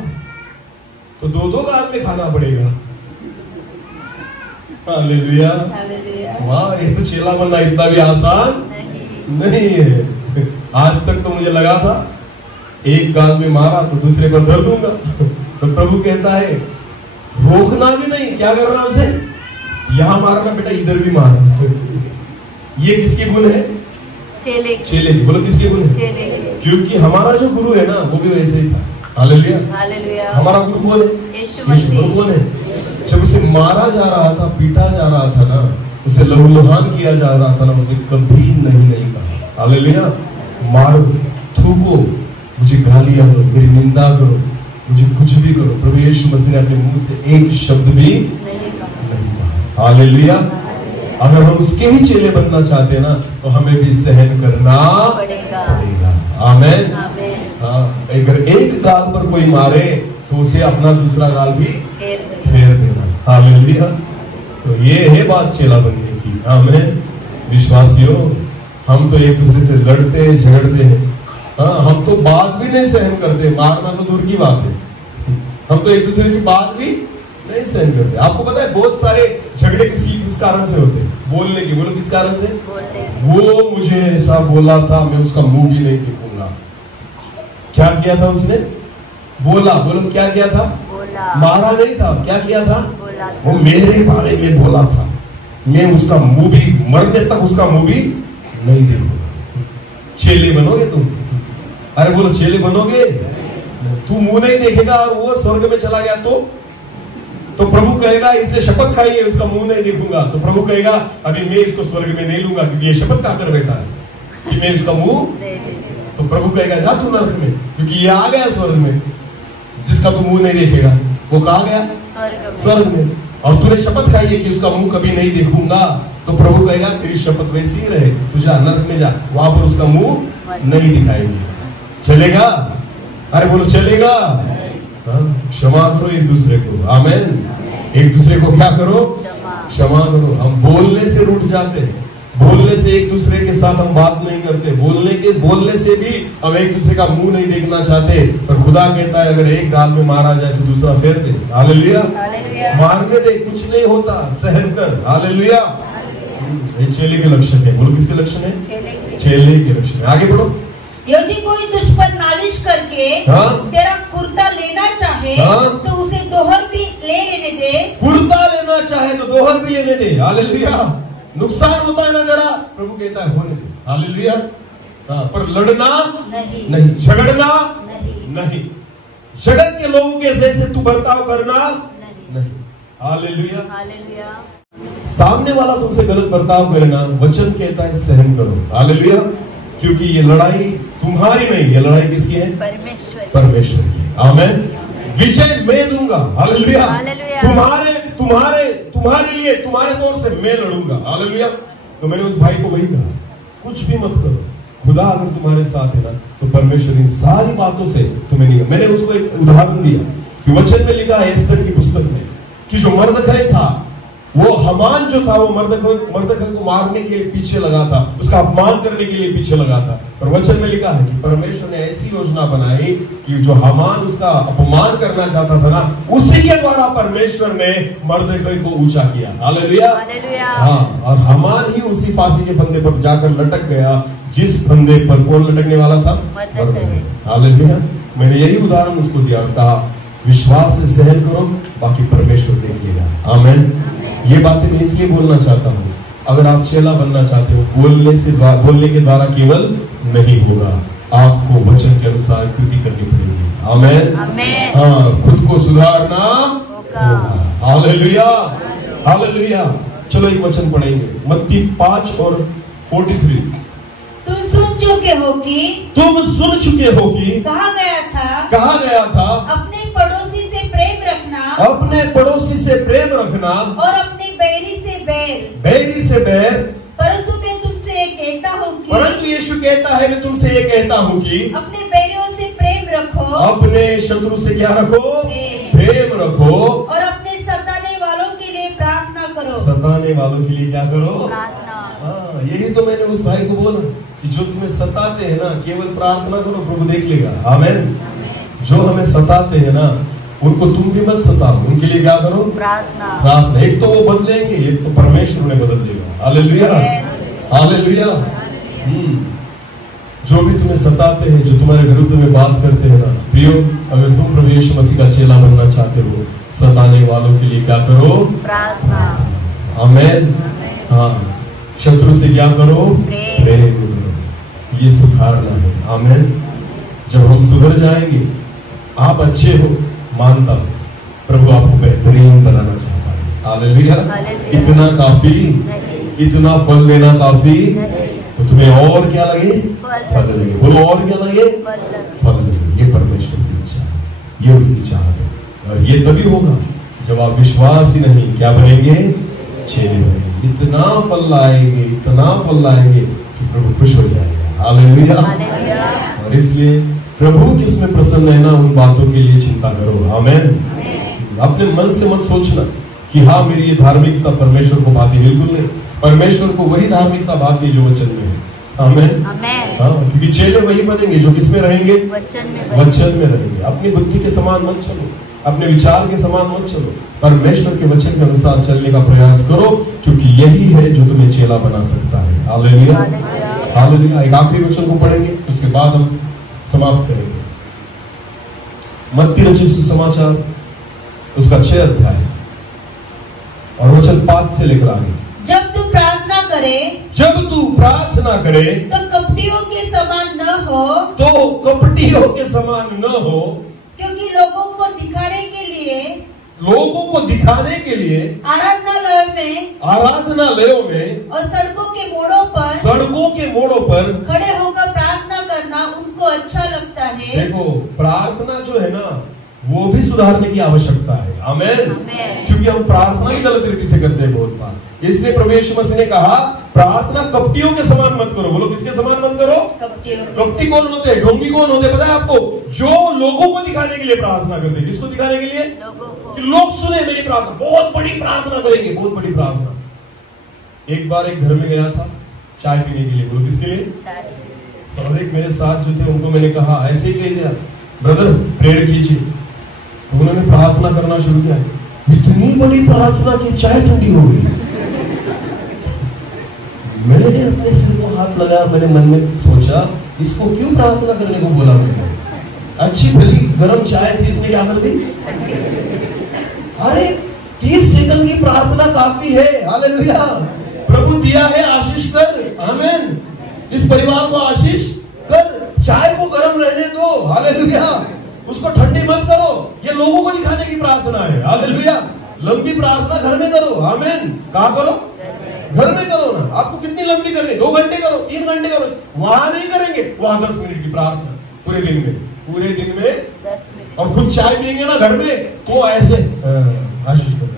तो दो गाल में खाना पड़ेगा। हालेलुया। वाह, ये तो चेला बनना इतना भी आसान नहीं है। आज तक तो मुझे लगा था एक गाल में मारा तो दूसरे को धर दूंगा। तो प्रभु कहता है रोकना भी नहीं, क्या करना उसे? यहां मारना बेटा, इधर भी मारना। ये किसके गुण है? चेले की। बोलो किसके गुण है? क्योंकि हमारा जो गुरु है ना वो भी वैसे ही था। हालेलुया। हमारा गुरु कौन है? यीशु। गुरु कौन है? जब उसे मारा जा रहा था, पीटा जा रहा था ना, उसे लहूलुहान किया जा रहा था ना, उसने कभी नहीं कहा हालेलुया मारो, थूको, मुझे गालियां दो, मेरी निंदा करो, मुझे कुछ भी करो। प्रभु यीशु मसीह ने अपने मुंह से एक शब्द भी नहीं कहा। हालेलुया। अगर हम उसके ही चेले बनना चाहते हैं ना तो हमें भी सहन करना पड़ेगा। आमेन। हाँ, अगर एक गाल पर कोई मारे तो उसे अपना दूसरा गाल भी फेर देना। हालेलुया। तो ये है बात चेला बनने की। आमेन। विश्वासियों, हम तो एक दूसरे से लड़ते झगड़ते हैं। हाँ, हम तो बात भी नहीं सहन करते, मारना तो दूर की बात है। हम तो एक दूसरे की बात भी नहीं सहन करते। आपको पता है बहुत सारे झगड़े किस कारण से होते हैं? बोलने की। बोलो किस कारण से? वो मुझे ऐसा बोला था, मैं उसका मुंह भी नहीं देखूंगा। क्या किया था उसने? बोला। बोलो क्या किया था? मारा नहीं था, क्या किया था? वो मेरे बारे में बोला था, मैं उसका मुंह भी, मरने तक उसका मुंह भी नहीं देखूंगा। चेले बनोगे तुम? अरे बोलो चेले बनोगे? तू मुंह नहीं देखेगा और वो स्वर्ग में चला गया तो प्रभु कहेगा इसने शपथ खाई है उसका मुंह नहीं देखूंगा। तो प्रभु कहेगा अभी मैं इसको स्वर्ग में नहीं लूंगा क्योंकि ये शपथ खाकर बैठा है कि मैं इसका मुंह। तो प्रभु कहेगा जा तू नरक में, क्योंकि ये आ गया स्वर्ग में। जिसका तू मुंह नहीं देखेगा वो कहा गया स्वर्ग में, और तूने शपथ खाई है कि उसका मुंह कभी नहीं देखूंगा। तो प्रभु कहेगा तेरी शपथ वैसी ही रहे, तू जा नरक में जा, वहां पर उसका मुंह नहीं दिखाई देगा। चलेगा? अरे बोलो चलेगा। क्षमा करो एक दूसरे को। आमेन। एक दूसरे को क्या करो? क्षमा करो। हम बोलने से रूठ जाते हैं, बोलने से एक दूसरे के साथ हम बात नहीं करते, बोलने से भी हम एक दूसरे का मुंह नहीं देखना चाहते। पर खुदा कहता है अगर एक गाल में मारा जाए तो दूसरा फेर दे। हालेलुया। मारने दे, कुछ नहीं होता, सहन कर। हालेलुया। ये चेले के लक्षण है। बोलो किसके लक्षण है? चेले के लक्षण है। आगे बढ़ो। यदि कोई तुझ पर नालिश करके तेरा कुर्ता लेना चाहे तो उसे दोहर भी लेने दे। कुर्ता लेना चाहे तो दोहर भी लेने दे। हालेलुया। नुकसान होता है ना जरा, प्रभु कहता है होने दे। हालेलुया। पर लड़ना नहीं, झगड़ना नहीं, जगत के लोगों के जैसे तू बर्ताव करना नहीं। हालेलुया। सामने वाला तुमसे गलत बर्ताव करना, वचन कहता है सहन करो। हालेलुया। क्योंकि ये लड़ाई तुम्हारी नहीं, ये लड़ाई किसकी है? परमेश्वर की। आमेन। विजय मैं दूंगा। हालेलुया। तुम्हारे लिए, तुम्हारे तौर से मैं लड़ूंगा। हालेलुया। तो मैंने उस भाई को वही कहा, कुछ भी मत करो, खुदा अगर तुम्हारे साथ है ना तो परमेश्वर इन सारी बातों से तुम्हें नहीं। मैंने उसको एक उदाहरण दिया कि वचन में लिखा है एस्तर की पुस्तक में कि जो मर्दखै था, वो हमान जो था वो मर्दखै को मारने के लिए पीछे लगा था, उसका अपमान करने के लिए पीछे लगा था। पर वचन में लिखा है कि परमेश्वर ने ऐसी योजना बनाई कि जो हमान उसका अपमान करना चाहता था ना, उसी के द्वारा परमेश्वर ने मर्दखै को ऊंचा किया। हालेलुया। हाँ, और हमान ही उसी फांसी के फंदे पर जाकर लटक गया जिस फंदे पर कौन लटकने वाला था? हालेलुया। मैंने यही उदाहरण उसको दिया और कहा विश्वास से सहन करो, बाकी परमेश्वर देख लेगा। आमेन। ये बातें मैं इसलिए बोलना चाहता हूँ, अगर आप चेला बनना चाहते हो, बोलने के द्वारा केवल नहीं होगा, आपको वचन के अनुसार कृति करनी पड़ेगी। आमेन। हाँ, खुद को सुधारना होगा। Hallelujah, hallelujah. चलो एक वचन पढ़ेंगे, मत्ती 5 और 43। तुम सुन चुके हो कि कहा गया था अपने पड़ोसी से प्रेम रखना और अपने बैरी से बैर। परंतु मैं तुमसे ये कहता हूँ कि, परंतु यीशु कहता है मैं तुमसे ये कहता हूँ कि अपने बैरियों से प्रेम रखो, अपने शत्रु से क्या रखो? प्रेम रखो। और अपने सताने वालों के लिए प्रार्थना करो। सताने वालों के लिए क्या करो? हाँ, यही तो मैंने उस भाई को बोला कि जो तुम्हें सताते हैं ना, केवल प्रार्थना करो, प्रभु देख लेगा। आमेन। जो हमें सताते हैं ना, उनको तुम भी मत सताओ, उनके लिए क्या करो? प्रार्थना। एक तो वो बदलेंगे, एक तो परमेश्वर उन्हें बदल देगा। Hallelujah, hallelujah. जो भी तुम्हें सताते हैं, जो तुम्हारे विरुद्ध में बात करते हैं ना, प्रियो, अगर तुम प्रभु यीशु मसीह का चेला बनना चाहते हो, सताने वालों के लिए क्या करो? प्रार्थना। आमेन। हाँ, शत्रु से क्या करो? प्रेम करो। ये सुधारना है। आमेन। जब हम सुधर जाएंगे, आप अच्छे हो, मानता हूं, प्रभु आपको बेहतरीन बनाना चाहता है। हालेलुया। इतना काफी, इतना फल देना काफी, तो तुम्हें और क्या लगे? फल लगे। बोलो और क्या लगे? फल लगे। ये परमेश्वर की इच्छा है, ये उसकी चाहत है। और ये तभी होगा जब आप विश्वास ही नहीं क्या बनेंगे? चेले बनेंगे। इतना फल लाएंगे, इतना फल लाएंगे कि प्रभु खुश हो जाएगा। हालेलुया। और इसलिए प्रभु किसमें प्रसन्न है ना, उन बातों के लिए चिंता करो। आमेन। अपने मन से मत सोचना कि हाँ मेरी ये धार्मिकता परमेश्वर को भाती, बिल्कुल नहीं। परमेश्वर को वही धार्मिकता भाती है जो वचन में है। आमेन। हाँ, क्योंकि चेले वही बनेंगे जो किसमें रहेंगे? वचन में रहेंगे। अपनी बुद्धि के समान मत चलो, अपने विचार के समान मत चलो, परमेश्वर के वचन के अनुसार चलने का प्रयास करो, क्योंकि यही है जो तुम्हें चेला बना सकता है। Hallelujah, hallelujah. एक आखिरी वचन को पढ़ेंगे, उसके बाद हम समाप्त करेंगे। मत्ती रचित सुसमाचार उसका 6 अध्याय और वचन 5 से लेकर आगे। जब तू प्रार्थना करे तो कपटियों के समान न हो, क्योंकि लोगों को दिखाने के लिए आराधनालयों में और सड़कों के मोड़ों पर खड़े होकर प्रार्थना करना उनको अच्छा लगता है। देखो, प्रार्थना जो है ना, वो भी सुधारने की आवश्यकता है। आमेन। क्योंकि हम प्रार्थना भी गलत रीति से करते हैं बहुत बार। इसलिए प्रभु यीशु मसीह ने कहा प्रार्थना कपटियों के समान मत करो। बोलो किसके समान मत करो? कपटी कौन होते हैं? ढोंगी कौन होते हैं? पता है आपको? जो लोगों को दिखाने के लिए प्रार्थना करते हैं। किसको दिखाने के लिए? कि लोग सुने मेरी प्रार्थना, बहुत बड़ी प्रार्थना करेंगे, बहुत बड़ी प्रार्थना। एक बार एक घर में गया था चाय पीने के लिए। बोलो किसके लिए? और एक मेरे साथ जो थे उनको मैंने कहा ऐसे ही कह दिया, ब्रदर प्रेयर कीजिए। तो उन्होंने प्रार्थना करना शुरू किया। इतनी बड़ी प्रार्थना की चाय ठंडी हो गई। मैंने अपने सिर को हाथ लगाया, मैंने मन में सोचा इसको क्यों प्रार्थना करने को बोला मैंने? अच्छी भली गर्म चाय थी, इसने क्या कर दी? अरे 30 सेकंड की प्रार्थना काफी है। हालेलुया। प्रभु दिया है, आशीष कर। आमीन। इस परिवार को आशीष कर, चाय को गर्म रहने दो। हालेलुया। उसको ठंडी मत करो। ये लोगों को दिखाने की प्रार्थना है। हालेलुया। लंबी प्रार्थना घर में करो। आमीन। कहाँ करो? घर में करो ना। आपको कितनी लंबी करनी? 2 घंटे करो, 3 घंटे करो, वहां नहीं करेंगे। वहां 10 मिनट की प्रार्थना पूरे दिन में 10 मिनट। और खुद चाय पियेंगे ना घर में तो ऐसे आशीष करो।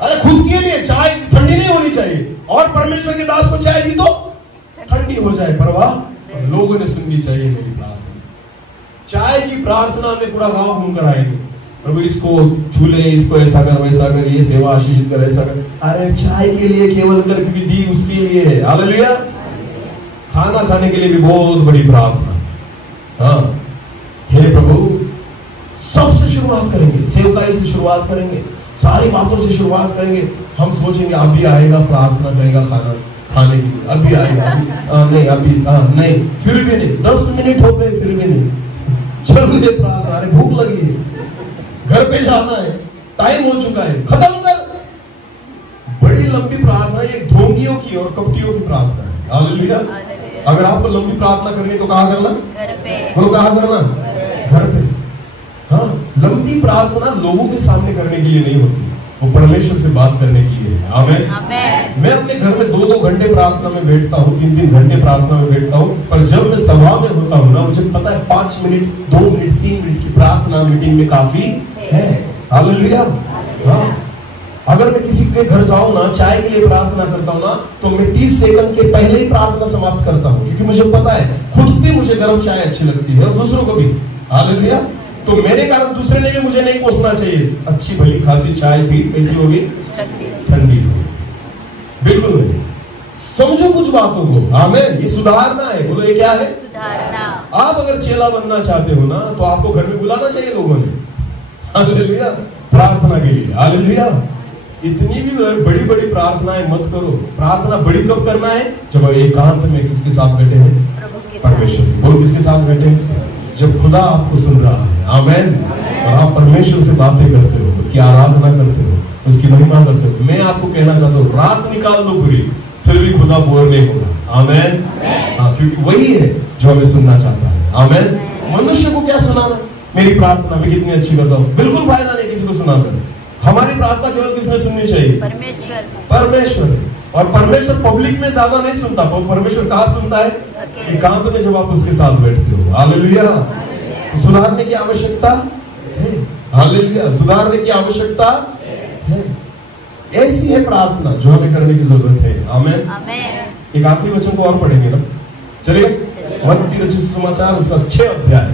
अरे खुद के लिए चाय ठंडी नहीं होनी चाहिए, और परमेश्वर के दास को चाय दी तो ठंडी हो जाए, परवाह लोगों ने सुननी चाहिए मेरी प्रार्थना। चाय की प्रार्थना में पूरा गांव घूमकर आएंगे, प्रभु इसको छू ले, इसको ऐसा कर, वैसा कर, ये सेवा आशीषित कर, ऐसा कर। अरे चाय के लिए केवल कर, क्योंकि दी उसके लिए है। हालेलुया। खाना खाने के लिए भी बहुत बड़ी प्रार्थना। हाँ, हे प्रभु, सबसे शुरुआत करेंगे, सेवकाई से शुरुआत करेंगे, सारी बातों से शुरुआत करेंगे। हम सोचेंगे अभी आएगा, प्रार्थना करेगा, खाना। खाने के लिए, अभी आएगा, नहीं अभी नहीं, फिर भी नहीं, 10 मिनट हो गए फिर भी नहीं, चल मुझे प्रार्थना, अरे भूख लगी है, घर पे जाना है, टाइम हो चुका है, खत्म कर। बड़ी लंबी प्रार्थना एक ढोंगियों की और कपटियों की प्रार्थना है। हालेलुया। अगर आपको लंबी प्रार्थना करनी तो कहाँ करना? घर पे। बोलो कहाँ करना? घर पे। हाँ, लंबी प्रार्थना लोगों के सामने करने के लिए नहीं होती, वो परमेश्वर से बात करने के लिए है। आमीन। मैं अपने घर में 2-2 घंटे प्रार्थना में बैठता हूँ, 3-3 घंटे प्रार्थना में बैठता हूँ, पर जब मैं सभा में होता हूँ ना, मुझे पता है 5 मिनट, 2 मिनट, 3 मिनट की प्रार्थना मीटिंग में काफी है। हालेलुया। हाँ, अगर मैं किसी के घर जाऊं ना, चाय के लिए प्रार्थना करता हूं ना, तो मैं 30 सेकंड के पहले ही प्रार्थना समाप्त करता हूं, क्योंकि मुझे पता है खुद भी मुझे गर्म चाय अच्छी लगती है और दूसरों को भी। हालेलुया। तो मेरे कारण दूसरे ने भी मुझे नहीं कोसना चाहिए, अच्छी भली खासी चाय थी, कैसी होगी? ठंडी होगी। बिल्कुल नहीं, समझो कुछ बातों को। आमीन। ये सुधारना है। बोलो ये क्या है? सुधारना। आप अगर चेला बनना चाहते हो ना, तो आपको घर में बुलाना चाहिए लोगों ने। हालेलुया। प्रार्थना के लिए। हालेलुया। इतनी भी बड़ी बड़ी प्रार्थनाएं मत करो। प्रार्थना बड़ी कब करना है? जब एकांत में किसके साथ बैठे हैं? परमेश्वर। बोलो किसके साथ बैठे हैं? जब खुदा आपको सुन रहा है। आमीन। और आप परमेश्वर से बातें करते हो, उसकी आराधना करते हो, उसकी महिमा करते हो। मैं आपको कहना चाहता हूँ, रात निकाल लो पूरी, फिर भी खुदा बोर नहीं होगा। आमीन। हाँ, क्योंकि वही है जो हमें सुनना चाहता है। आमीन। मनुष्य को क्या सुनाना? मेरी प्रार्थना मैं कितनी अच्छी करता हूँ, बिल्कुल फायदा नहीं किसी को सुनाकर। हमारी प्रार्थना केवल किसने सुननी चाहिए? परमेश्वर। परमेश्वर। और परमेश्वर पब्लिक में ज्यादा नहीं सुनता, परमेश्वर कहाँ सुनता है? एकांत में, जब आप उसके साथ बैठते हो। हालेलुया। तो सुधारने की आवश्यकता है। हालेलुया। सुधारने की आवश्यकता है। ऐसी है प्रार्थना जो हमें करने की जरूरत है। आमीन। एक आखिरी वचन को और पढ़ेंगे ना, चलिए। मत्ती रचित सुसमाचार उसका 6 अध्याय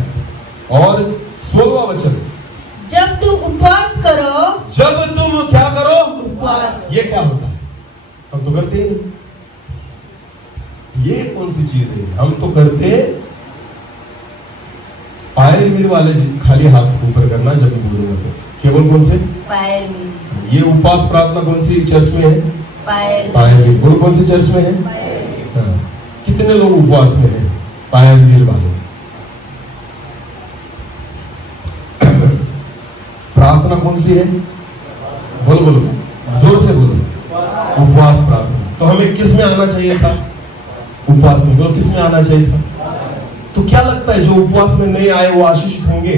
और 16वां वचन। जब तुम उपवास करो। जब तुम क्या करो? उपवास। ये क्या होता है? हम तो करते ही नहीं। ये कौन सी चीज है? हम तो करते पायल मीर वाले खाली हाथ ऊपर करना जब बोलूंगा तो। केवल कौन से? पायल मीर। ये उपवास प्रार्थना कौन सी चर्च में है? पायल मीर। बोलो कौन सी चर्च में है? हाँ। कितने लोग उपवास में है? पायल मीर वाले। प्रार्थना कौन सी है? बोलो बोलो, जोर से बोलो। उपवास प्रार्थना। तो हमें किस में आना चाहिए था? उपवास में। बोलो किस में आना चाहिए था? तो क्या लगता है जो उपवास में नहीं आए वो आशीषित होंगे?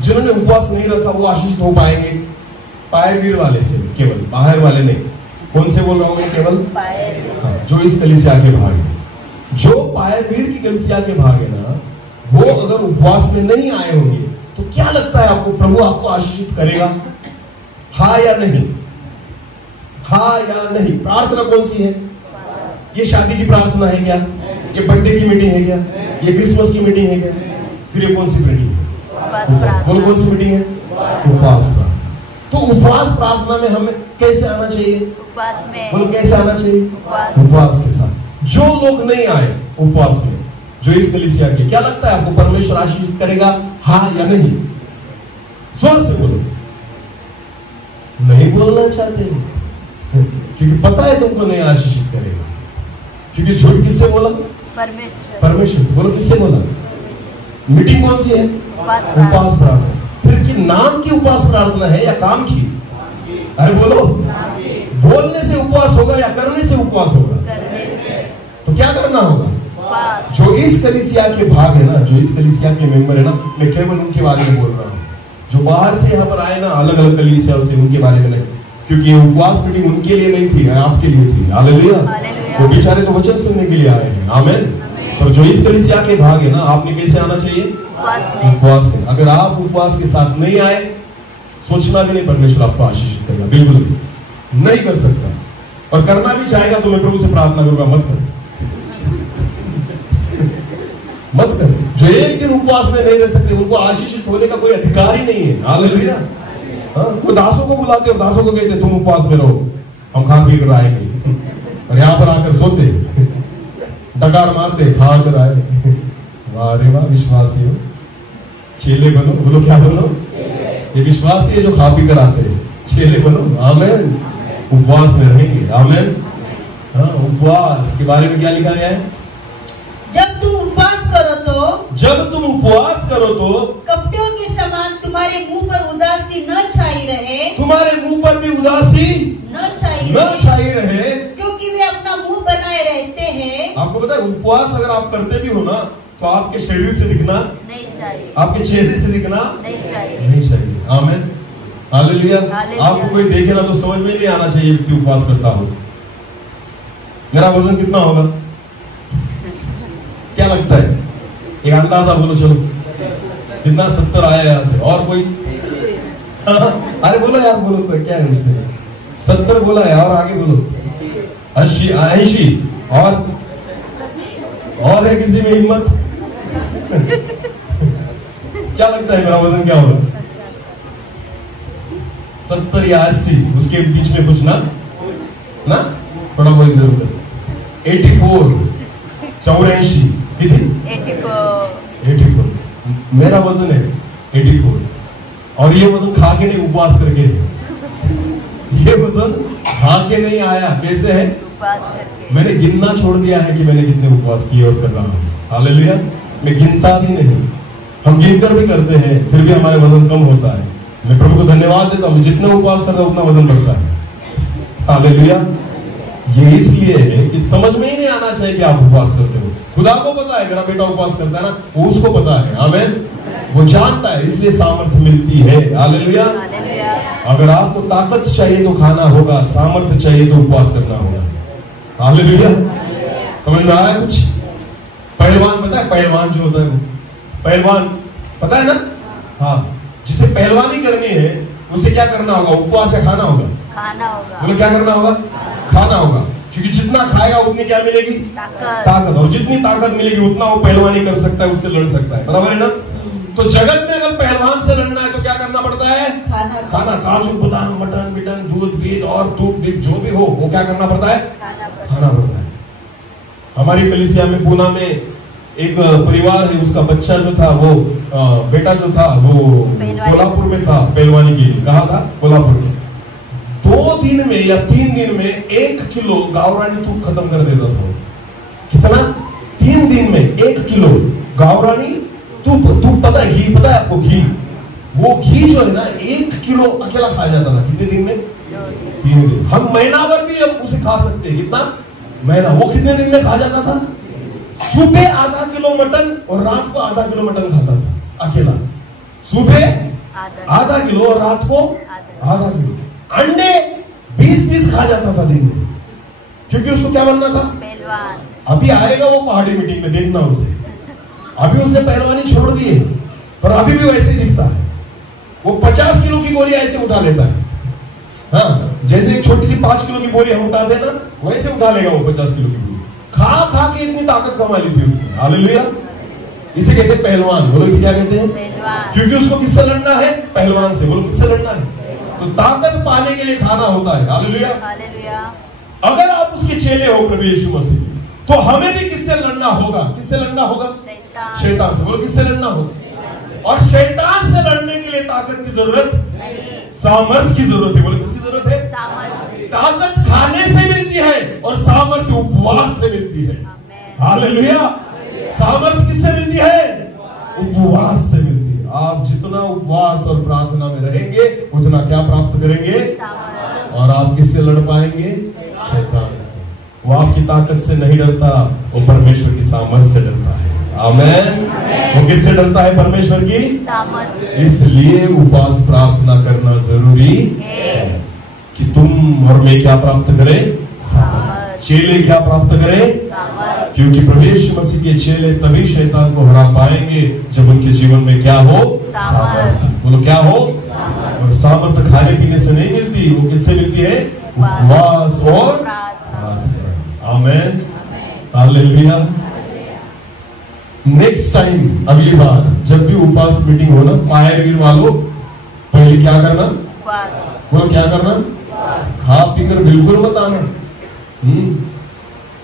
जिन्होंने उपवास नहीं रखा वो आशीषित हो पाएंगे? पायवीर वाले से केवल, बाहर वाले नहीं। कौन से बोल रहा हूं मैं? केवल हाँ, जो इस कलीसिया के भाग है। जो पायवीर की कलीसिया के भाग है ना, वो अगर उपवास में नहीं आए होंगे तो क्या लगता है आपको? प्रभु आपको आशीषित करेगा? हाँ या नहीं? हाँ या नहीं? प्रार्थना कौन सी है? ये शादी की प्रार्थना है क्या? ये बर्थडे की मीटिंग है क्या? ये क्रिसमस की मीटिंग है क्या? फिर ये कौन सी मीटिंग है? बोलो कौन सी मीटिंग है? उपवास प्रार्थना। तो उपवास प्रार्थना में हमें कैसे आना चाहिए? उपवास में। बोलो कैसे आना चाहिए? उपवास के साथ। जो लोग नहीं आए उपवास में, जो इस कलीसिया के, क्या लगता है आपको परमेश्वर आशीषित करेगा? हाँ या नहीं? जोर से बोलो। नहीं बोलना चाहते क्योंकि पता है तुमको नहीं आशीषित करेगा। क्योंकि झूठ किससे बोला? परमेश्वर। परमेश्वर से। बोलो किससे बोला? मीटिंग कौन सी है? उपवास प्रार्थना। फिर कि नाम की उपवास प्रार्थना है या काम की? अरे बोलो। बोलने से उपवास होगा या करने से उपवास होगा? तो क्या करना होगा? जो इस कलीसिया के भाग है ना, जो इस कलीसिया के मेंबर है ना, मैं केवल उनके बारे में बोल रहा हूँ। जो बाहर से यहाँ पर आए ना, अलग अलग कलीसिया से, उनके बारे में नहीं, क्योंकि उपवास मीटिंग उनके लिए नहीं थी, आपके लिए थी। हालेलुया। वो बेचारे तो वचन सुनने के लिए आए हैं। आमीन। पर जो इस कलीसिया के भाग है ना, आपने कैसे आना चाहिए? उपवास में। अगर आप उपवास के साथ नहीं आए, सोचना भी नहीं परमेश्वर आपको आशीषित करेगा। बिल्कुल नहीं कर सकता। और करना भी चाहेगा तो मैं प्रभु से प्रार्थना करूंगा, मत कर, मत कर। जो एक दिन उपवास में नहीं रह सकते, उनको आशीषित होने का कोई अधिकार ही नहीं है। हालेलुया। वो दासों को बुलाते और दासों को कहते तुम उपवास में रहो, हम खा पी कर आएंगे, और यहाँ पर आकर सोते, डकार मारते, खा कर आए। वाह रे वाह, विश्वासी हो, चेले बनो। बोलो क्या बनो? ये विश्वासी है जो खा पी कर आते हैं, चेले बनो। आमीन। उपवास में रहेंगे। आमीन। हाँ, उपवास के बारे में क्या लिखा गया है? जब तुम उपवास करो तो कपड़ों के समान तुम्हारे मुंह पर उदासी न छाई रहे। तुम्हारे मुंह पर भी उदासी न छाई रहे, क्योंकि वे अपना मुंह बनाए रहते हैं। आपको पता है, उपवास अगर आप करते भी हो ना, तो आपके शरीर से दिखना नहीं चाहिए, आपके चेहरे से दिखना नहीं चाहिए। आमीन, हालेलुया। आपको कोई देखे ना तो समझ में नहीं आना चाहिए व्यक्ति उपवास करता हो। मेरा वजन कितना होगा, क्या लगता है? एक अंदाजा बोलो, चलो कितना? 70 आया यहाँ से। और कोई? अरे बोलो यार, बोलो तो क्या है उसमें? 70 बोला है, और आगे बोलो 80 और है किसी में हिम्मत? क्या लगता है मेरा वजन क्या होगा? 70 या 80, उसके बीच में कुछ ना थोड़ा बहुत इधर उधर। 84, 84 कितनी? 84 मेरा वजन है 84। और ये वजन खा के नहीं, उपवास करके। ये वजन खा के नहीं आया, कैसे है? मैंने गिनना छोड़ दिया है कि मैंने कितने उपवास किए और कर रहा हूं। हालेलुया। मैं गिनता भी नहीं, हम गिनकर भी करते हैं, फिर भी हमारे वजन कम होता है। मैं प्रभु को धन्यवाद देता हूं, जितने उपवास करता हूं उतना वजन बढ़ता है। हालेलुया। ये इसलिए है कि समझ में ही नहीं आना चाहिए कि आप उपवास करते हो। खुदा को पता है मेरा बेटा उपवास करता है ना, वो उसको पता है। आमीन, वो जानता है, इसलिए सामर्थ्य मिलती है। हालेलुया। अगर आपको ताकत चाहिए तो खाना होगा, सामर्थ्य चाहिए तो उपवास करना होगा। हालेलुया। समझ में आया कुछ? पहलवान पता है, पहलवान जो होता है, पहलवान पता है ना? हाँ, जिसे पहलवानी करनी है उसे क्या करना होगा? उपवास या खाना होगा? बोलो क्या करना होगा? खाना होगा, क्योंकि जितना खाएगा उतनी क्या मिलेगी? ताकत। और जितनी ताकत मिलेगी उतना वो पहलवानी कर सकता है, उससे लड़ सकता है। बराबर है ना? तो जगत में अगर पहलवान से लड़ना है तो क्या करना पड़ता है? खाना। काजू बादाम मटन बिटन दूध बीज और दूध जो भी हो वो क्या करना पड़ता है? खाना पड़ता है। हमारी कलीसिया में पूना में एक परिवार है, उसका बच्चा जो था वो बेटा जो था वो कोल्हापुर में था पहलवानी के लिए। कहा था? कोल्हापुर में। 2 दिन में या 3 दिन में 1 किलो गावरानी दूध खत्म कर देता था। कितना? 3 दिन में 1 किलो गावरानी दूध। पता है घी? पता है आपको घी? वो घी जो है ना 1 किलो अकेला खाया जाता था। कितने दिन में? 3 दिन। हम महीना भर भी हम उसे खा सकते हैं। कितना महीना? वो कितने दिन में खा जाता था? सुबह आधा किलो मटन और रात को आधा किलो मटन खाता था अकेला। सुबह आधा किलो और रात को आधा किलो। अंडे 20 खा जाता था दिन में, क्योंकि उसको क्या बनना था? पहलवान। अभी आएगा वो पहाड़ी मीटिंग में, देखना उसे। अभी उसने पहलवानी छोड़ दी है, पर अभी भी वैसे ही दिखता है। वो 50 किलो की गोली ऐसे उठा लेता है। हाँ, जैसे एक छोटी सी 5 किलो की बोरी हम उठाते हैं ना, वैसे उठा लेगा वो 50 किलो की बोरी। खा के इतनी ताकत कमा ली थी उसने। हालेलुया। इसे कहते हैं पहलवान। बोलो इसे क्या कहते हैं? पहलवान। क्योंकि उसको किससे लड़ना है? पहलवान से। बोलो किससे लड़ना है? तो ताकत पाने के लिए खाना होता है। हालेलुया। अगर आप उसके चेले हो प्रभु यीशु मसीह, तो हमें भी किससे लड़ना होगा? किससे लड़ना होगा? शैतान से। बोलो किससे लड़ना होगा? और शैतान से लड़ने के लिए ताकत की जरूरत नहीं, सामर्थ्य की जरूरत है। बोलो किसकी जरूरत है? ताकत खाने से मिलती है और सामर्थ्य उपवास से मिलती है। हालेलुया। सामर्थ्य किससे मिलती है? उपवास से मिलती है। आप जितना उपवास और प्रार्थना में रहेंगे उतना क्या प्राप्त करेंगे? और आप किससे लड़ पाएंगे? शैतान से। वो आपकी ताकत से नहीं डरता, वो परमेश्वर की सामर्थ्य से डरता है। आमेन। वो किससे डरता है? परमेश्वर की सामर्थ्य। इसलिए उपवास प्रार्थना करना जरूरी है कि तुम और मैं क्या प्राप्त करें? चेले क्या प्राप्त करें? क्योंकि प्रभु यीशु मसीह के चेले तभी शैतान को हरा पाएंगे जब उनके जीवन में क्या हो? सामर्थ्य। बोलो क्या हो? और सामर्थ्य खाने पीने से नहीं मिलती, वो किससे मिलती है? उपवास और प्रार्थना। आमेन। हालेलुया। नेक्स्ट टाइम, अगली बार जब भी उपवास मीटिंग हो ना, पायर गिरवा लो, पहले क्या करना? बोलो क्या करना? खा पीकर बिल्कुल मत आना।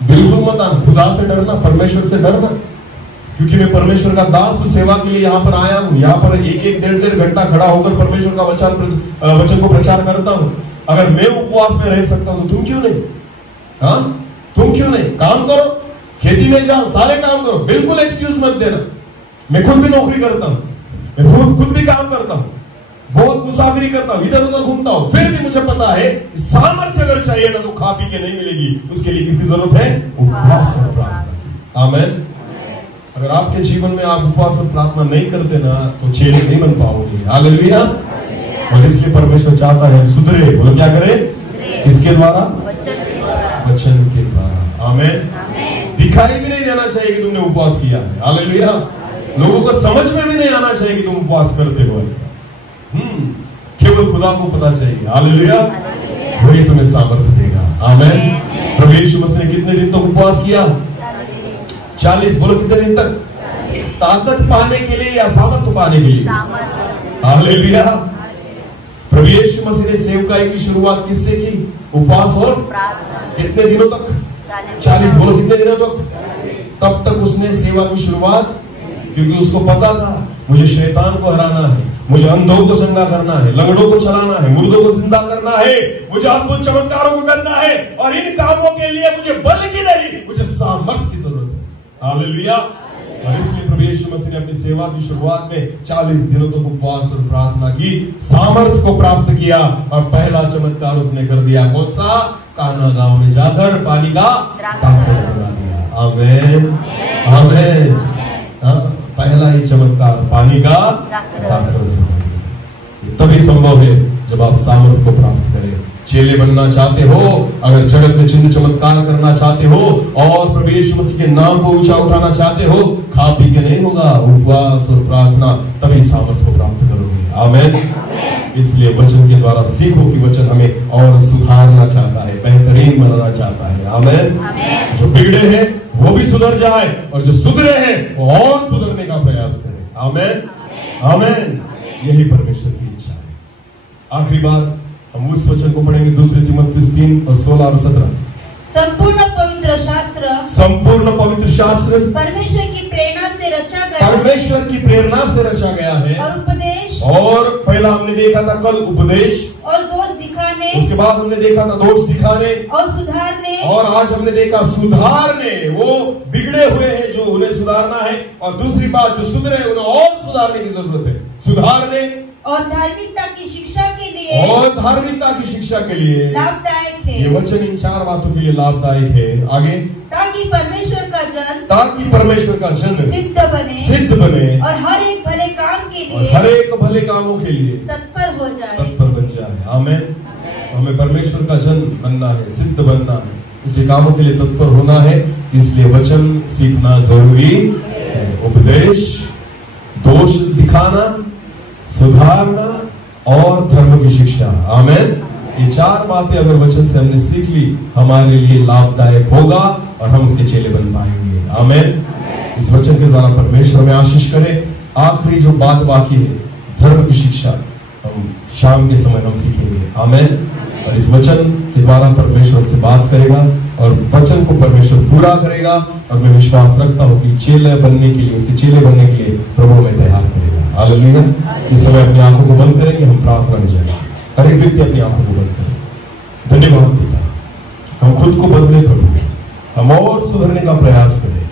बिल्कुल मत आना। खुदा से डरना, परमेश्वर से डरना, क्योंकि मैं परमेश्वर का दास हूं, सेवा के लिए यहाँ पर आया हूँ। यहाँ पर एक डेढ़ घंटा खड़ा होकर परमेश्वर का वचन को प्रचार करता हूँ। अगर मैं उपवास में रह सकता हूँ तो तुम क्यों नहीं? हाँ, क्यों नहीं? काम करो, खेती में जाओ, सारे काम करो, बिल्कुल एक्सक्यूज मत देना। मैं खुद भी नौकरी करता हूं, मैं खुद भी काम करता हूं, बहुत मुसाफिरी करता हूं, इधर उधर घूमता हूं, फिर भी मुझे पता है सामर्थ्य अगर चाहिए ना तो खा पी के नहीं मिलेगी। उसके लिए किसकी जरूरत है? उपवास और प्रार्थना। आमीन। अगर आपके जीवन में आप उपवास और प्रार्थना नहीं करते ना तो चेले नहीं बन पाओगे। हालेलुया। और इसलिए परमेश्वर चाहता है सुधरे। बोलो क्या करे? किसके द्वारा? वचन के द्वारा। आमीन। दिखाई भी नहीं देना चाहिए कि तुमने उपवास किया है। हालेलुया। लोगों को समझ में भी नहीं आना चाहिए कि तुम उपवास करते हो ऐसा। केवल खुदा को पता चाहिए। हालेलुया। वही तुम्हें सामर्थ्य देगा। आमीन। प्रभु यीशु मसीह ने कितने दिन तक उपवास किया? 40। बोलो कितने दिन तक? ताकत पाने के लिए या सामर्थ्य पाने के लिए? हालेलुया। प्रभु यीशु मसीह ने सेवकाई की शुरुआत किससे की? उपवास और कितने दिनों तक? 40। बोलो कितने दिनों तक? तब तक उसने सेवा की शुरुआत, क्योंकि उसको पता था मुझे शैतान को हराना है, मुझे अंधों को चंगा करना है, लंगड़ों को चलाना है, मुर्दों को जिंदा करना है, मुझे अद्भुत चमत्कारों को करना है, और इन कामों के लिए मुझे बल की नहीं, मुझे सामर्थ्य की जरूरत है। हालेलुया। और इसलिए प्रभु यीशु मसीह ने अपनी सेवा की शुरुआत में 40 दिनों तक उपवास और प्रार्थना की, सामर्थ्य को प्राप्त किया, और पहला चमत्कार उसने कर दिया। कौन सा? काना गांव में जाकर पानी का द्राक्षरस बना दिया। आमीन। आमीन। पहला ही चमत्कार पानी का द्राक्षरस बना दिया। तभी संभव है जब आप सामर्थ्य को प्राप्त करें। चेले बनना चाहते हो, अगर जगत में चिन्ह चमत्कार करना चाहते हो, और प्रभु यीशु मसीह के नाम को ऊंचा उठाना चाहते हो, खा पी के नहीं होगा। उपवास और प्रार्थना, तभी सामर्थ्य को प्राप्त करोगे। आमीन। इसलिए वचन के द्वारा सीखो कि वचन हमें और सुधारना चाहता है, बेहतरीन बनाना चाहता है। आमीन। जो बिगड़े हैं वो भी सुधर जाए, और जो सुधरे हैं वो और सुधरने का प्रयास करें। आमीन। आमीन। यही परमेश्वर की इच्छा है। आखिरी बार हम उस वचन को पढ़ेंगे, 2 तीमुथियुस 3 और 16 और 17। संपूर्ण पवित्र शास्त्र, संपूर्ण पवित्र शास्त्र परमेश्वर की प्रेरणा से रचा गया, परमेश्वर की प्रेरणा से रचा गया है। और उपदेश, और पहला हमने देखा था कल उपदेश, और दोष दिखाने, उसके बाद हमने देखा था दोष दिखाने, और सुधारने, और आज हमने देखा सुधारने। वो बिगड़े हुए हैं जो उन्हें सुधारना है, और दूसरी बात जो सुधरे उन्हें और सुधारने की जरूरत है। सुधारने और धार्मिकता की शिक्षा के लिए, और धार्मिकता की शिक्षा के लिए लाभदायक है। ये वचन इन 4 बातों के लिए लाभदायक है। आगे, ताकि परमेश्वर का जन, ताकि परमेश्वर का जन सिद्ध बने, और हर एक भले काम के लिए, हर एक भले कामों के लिए तत्पर हो जाए, तत्पर बन जाए। आमीन। हमें परमेश्वर का जन बनना है, सिद्ध बनना है, इसलिए कामों के लिए तत्पर होना है। इसलिए वचन सीखना जरूरी है। उपदेश, दोष दिखाना, सुधारना और धर्म की शिक्षा। आमीन। ये 4 बातें अगर वचन से हमने सीख ली, हमारे लिए लाभदायक होगा, और हम उसके चेले बन पाएंगे। आमीन। इस वचन के द्वारा परमेश्वर में आशीष करे। आखिरी जो बात बाकी है, धर्म की शिक्षा, हम शाम के समय हम सीखेंगे। आमीन। और इस वचन के द्वारा परमेश्वर से बात करेगा, और वचन को परमेश्वर पूरा करेगा, और मैं विश्वास रखता हूँ कि चेले बनने के लिए, उसके चेले बनने के लिए प्रभु में तैयार करेगा। हालेलुया। इस समय अपनी आंखों को बंद करेंगे, हम प्रार्थना में जाएंगे। हर एक व्यक्ति अपनी आंखों को बंद करें। धन्यवाद पिता, हम खुद को बदले प्रभु, हम और सुधरने का प्रयास करें।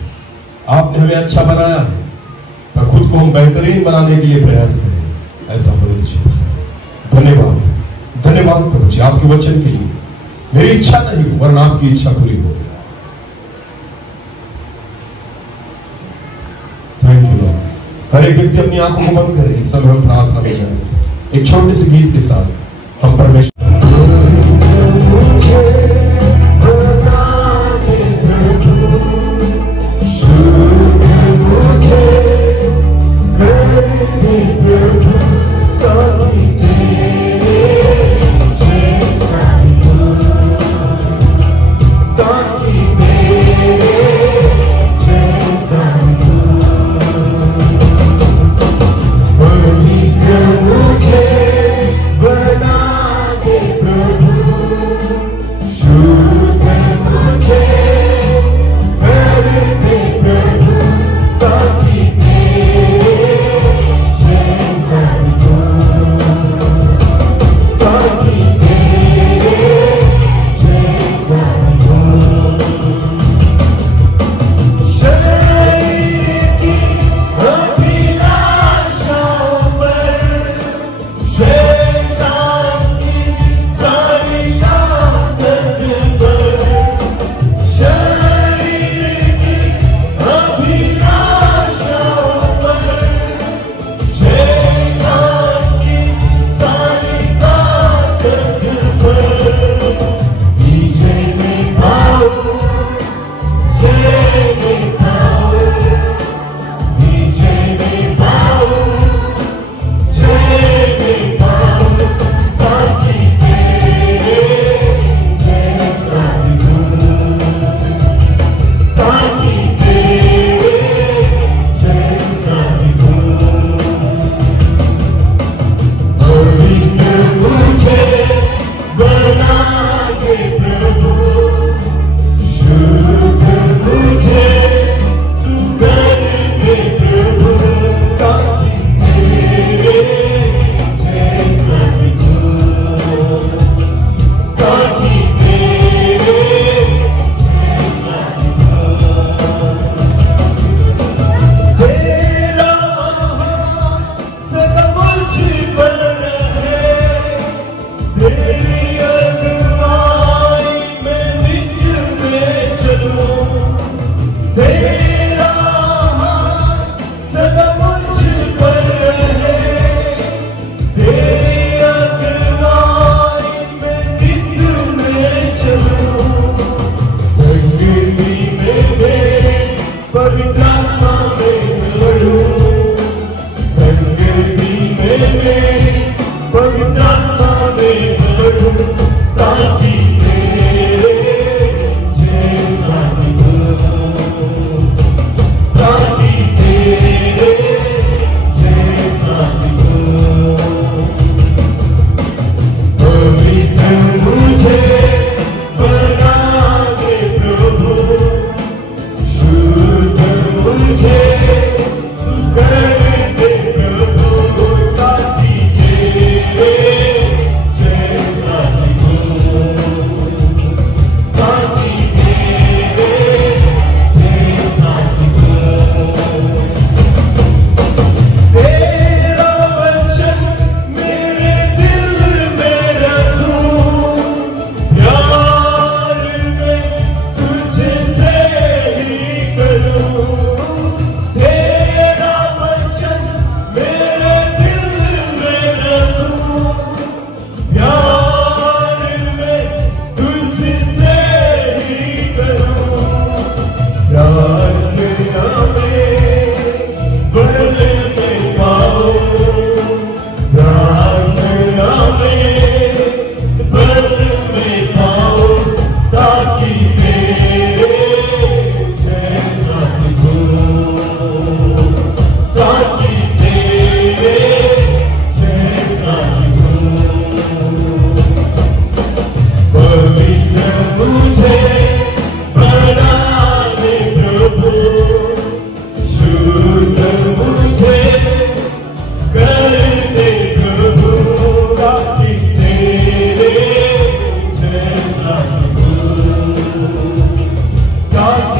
आपने हमें अच्छा बनाया है, पर खुद को हम बेहतरीन बनाने के लिए प्रयास करें। ऐसा होने दीजिए। धन्यवाद, धन्यवाद प्रभु जी आपके वचन के लिए। मेरी इच्छा नहीं हो, वरना आपकी इच्छा पूरी हो। Thank you Lord. हर एक व्यक्ति अपनी आंखों को बंद करे। इस समय हम प्रार्थना में जाएंगे एक छोटे से गीत के साथ। हम परमेश्वर बना दे।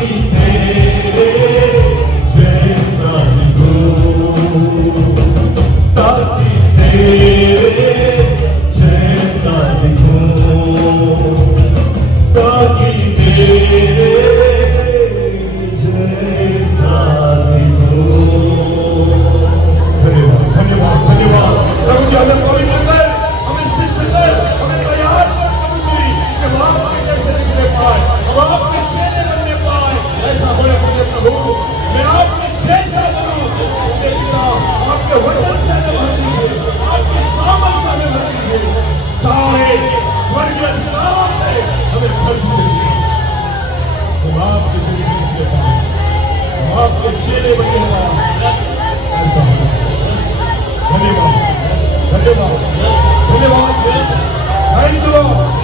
ताकि तेरे जैसा दिखूं, ताकि तेरे जैसा दिखूं, ताकि तेरे जैसा दिखूं। धन्यवाद धन्यवाद धन्यवाद प्रभु जी, हमें पवित्र कर, हमें सिद्ध कर, हमें तैयार कर प्रभु जी कि हम आपके जैसे दिखने पाए, हम आपके चेहरे बनने पाए। ऐसा होने मुझे प्रभु, मैं आपके जैसा बनूं। मुझे पिता आपके वचन से हमें भर दीजिए, आपके सामर्थ से हमें भर दीजिए, सारे स्वर्गीय नामों से हमें भर दीजिए। हम आपके जैसे दिखने पाए, हम आपके चेहरे बनने पाए। ऐसा होना। धन्यवाद धन्यवाद धन्यवाद। Thank you.